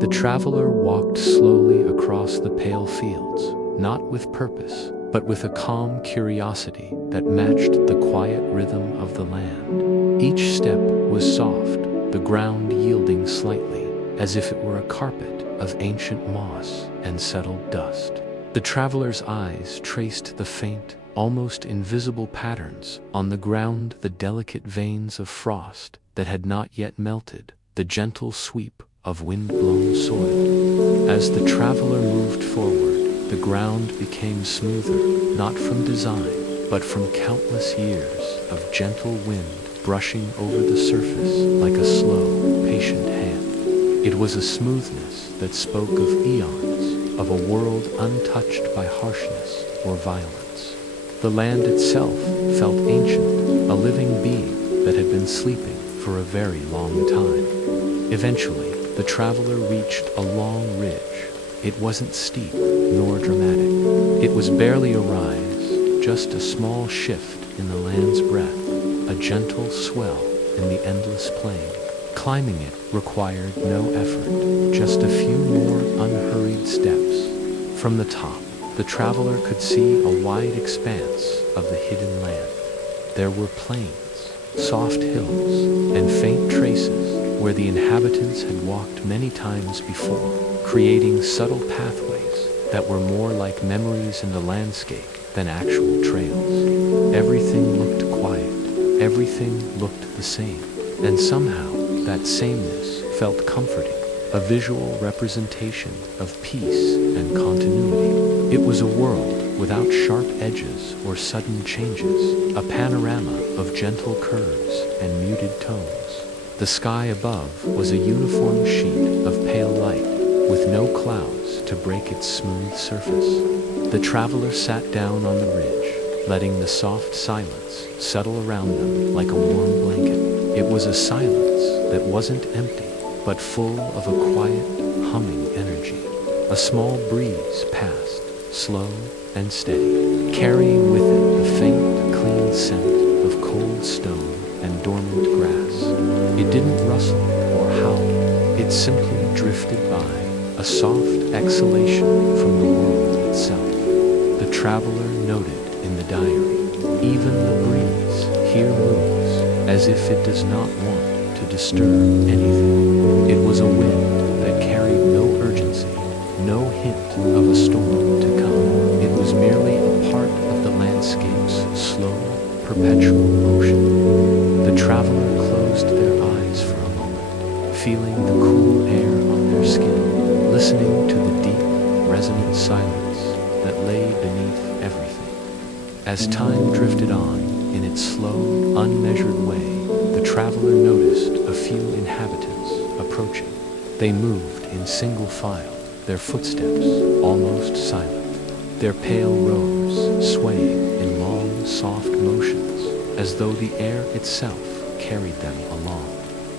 The traveler walked slowly across the pale fields, not with purpose, but with a calm curiosity that matched the quiet rhythm of the land. Each step was soft, the ground yielding slightly, as if it were a carpet of ancient moss and settled dust. The traveler's eyes traced the faint, almost invisible patterns on the ground, the delicate veins of frost that had not yet melted, the gentle sweep of wind-blown soil. As the traveler moved forward, the ground became smoother, not from design, but from countless years of gentle wind brushing over the surface like a slow, patient hand. It was a smoothness that spoke of eons, of a world untouched by harshness or violence. The land itself felt ancient, a living being that had been sleeping for a very long time. Eventually, the traveler reached a long ridge. It wasn't steep nor dramatic. It was barely a rise, just a small shift in the land's breath, a gentle swell in the endless plain. Climbing it required no effort, just a few more unhurried steps. From the top, the traveler could see a wide expanse of the hidden land. There were plains, soft hills, and faint traces where the inhabitants had walked many times before, creating subtle pathways that were more like memories in the landscape than actual trails. Everything looked quiet, everything looked the same, and somehow that sameness felt comforting, a visual representation of peace and continuity. It was a world without sharp edges or sudden changes, a panorama of gentle curves and muted tones. The sky above was a uniform sheet of pale light, with no clouds to break its smooth surface. The traveler sat down on the ridge, letting the soft silence settle around them like a warm blanket. It was a silence that wasn't empty, but full of a quiet, humming energy. A small breeze passed, slow and steady, carrying with it the faint, clean scent of cold stone and dormant grass. It didn't rustle or howl, it simply drifted by, a soft exhalation from the world itself. The traveler noted in the diary, even the breeze here moves, as if it does not want to disturb anything. It was a wind that carried no urgency, no hint of a storm to come. It was merely a part of the landscape's slow, perpetual motion. The traveler closed their eyes for a moment, feeling the cool air on their skin, listening to the deep, resonant silence that lay beneath everything. As time drifted on in its slow, unmeasured way, the traveler noticed a few inhabitants approaching. They moved in single file, their footsteps almost silent, their pale robes swaying in long, soft motions, as though the air itself carried them along.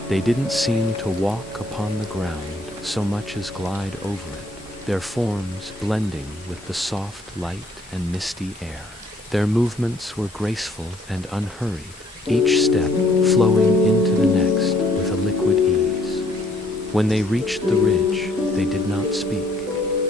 They didn't seem to walk upon the ground so much as glide over it, their forms blending with the soft light and misty air. Their movements were graceful and unhurried, each step flowing into the next with a liquid ease. When they reached the ridge, they did not speak.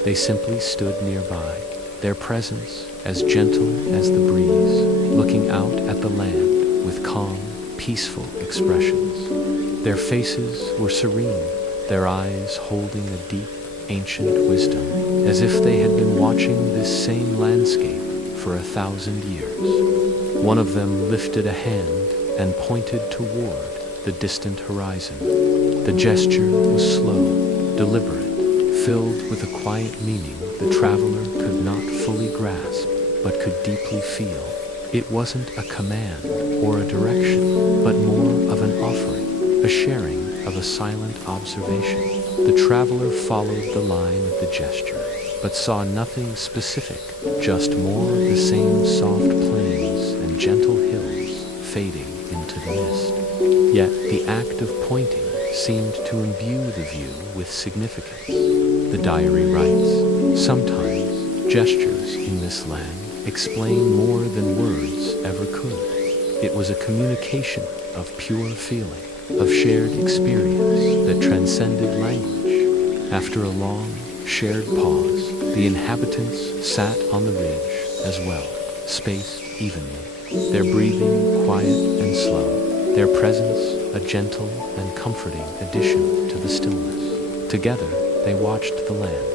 They simply stood nearby, their presence as gentle as the breeze, looking out at the land with calm, peaceful expressions. Their faces were serene, their eyes holding a deep, ancient wisdom, as if they had been watching this same landscape for 1,000 years. One of them lifted a hand and pointed toward the distant horizon. The gesture was slow, deliberate, filled with a quiet meaning the traveler could not fully grasp, but could deeply feel. It wasn't a command or a direction, but more of an offering, a sharing of a silent observation. The traveler followed the line of the gesture, but saw nothing specific, just more of the same soft plains and gentle hills fading into the mist. Yet the act of pointing seemed to imbue the view with significance. The diary writes, "Sometimes gestures in this land explain more than words ever could. It was a communication of pure feeling, of shared experience that transcended language." After a long, shared pause, the inhabitants sat on the ridge as well, spaced evenly, their breathing quiet and slow, their presence a gentle and comforting addition to the stillness. Together, they watched the land.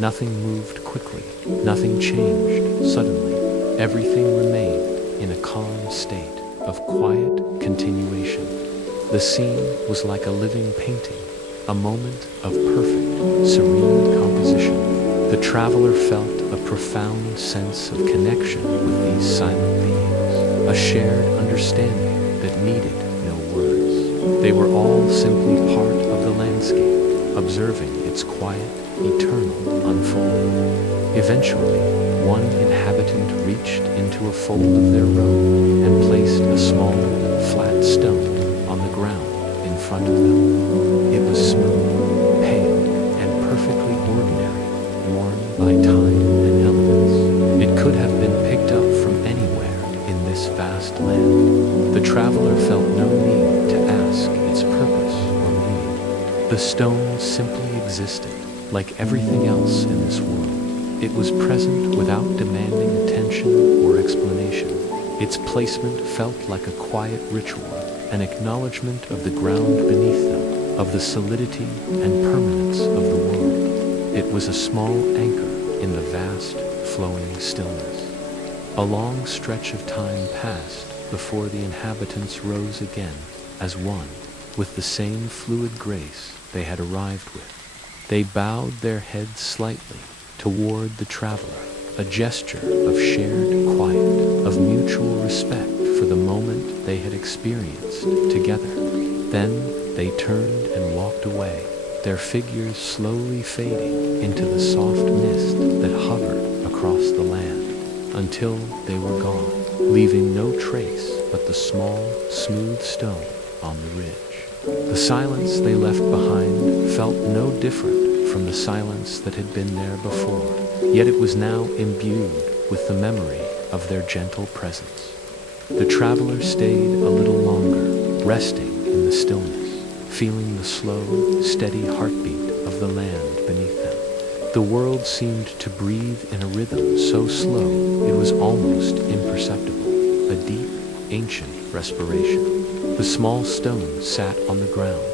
Nothing moved quickly, nothing changed suddenly. Everything remained in a calm state of quiet continuation. The scene was like a living painting, a moment of perfect, serene composition. The traveler felt a profound sense of connection with these silent beings, a shared understanding that needed no words. They were all simply part of the landscape, observing its quiet, eternal unfolding. Eventually, one inhabitant reached into a fold of their robe and placed a small, flat stone on the ground in front of them. It was smooth, pale, and perfectly ordinary, worn by time and elements. It could have been picked up from anywhere in this vast land. The traveler felt no need to ask its purpose or meaning. The stone simply existed, like everything else in this world. It was present without demanding attention or explanation. Its placement felt like a quiet ritual, an acknowledgement of the ground beneath them, of the solidity and permanence of the world. It was a small anchor in the vast, flowing stillness. A long stretch of time passed before the inhabitants rose again as one, with the same fluid grace they had arrived with. They bowed their heads slightly toward the traveler, a gesture of shared quiet, of mutual respect for the moment they had experienced together. Then they turned and walked away, their figures slowly fading into the soft mist that hovered across the land, until they were gone, leaving no trace but the small, smooth stone on the ridge. The silence they left behind felt no different from the silence that had been there before, yet it was now imbued with the memory of their gentle presence. The traveler stayed a little longer, resting in the stillness, feeling the slow, steady heartbeat of the land beneath them. The world seemed to breathe in a rhythm so slow it was almost imperceptible, a deep, ancient respiration. The small stone sat on the ground,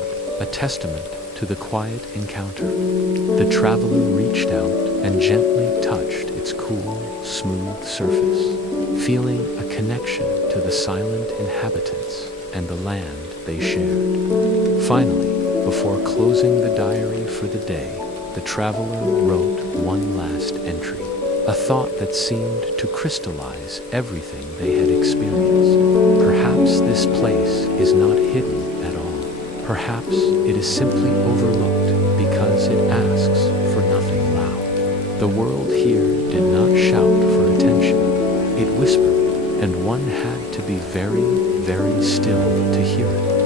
a testament to the quiet encounter. The traveler reached out and gently touched its cool, smooth surface, feeling a connection to the silent inhabitants and the land they shared. Finally, before closing the diary for the day, the traveler wrote one last entry, a thought that seemed to crystallize everything they had experienced. Perhaps this place is not hidden at all. Perhaps it is simply overlooked because it asks for nothing loud. The world here did not shout for attention. It whispered, and one had to be very, very still to hear it.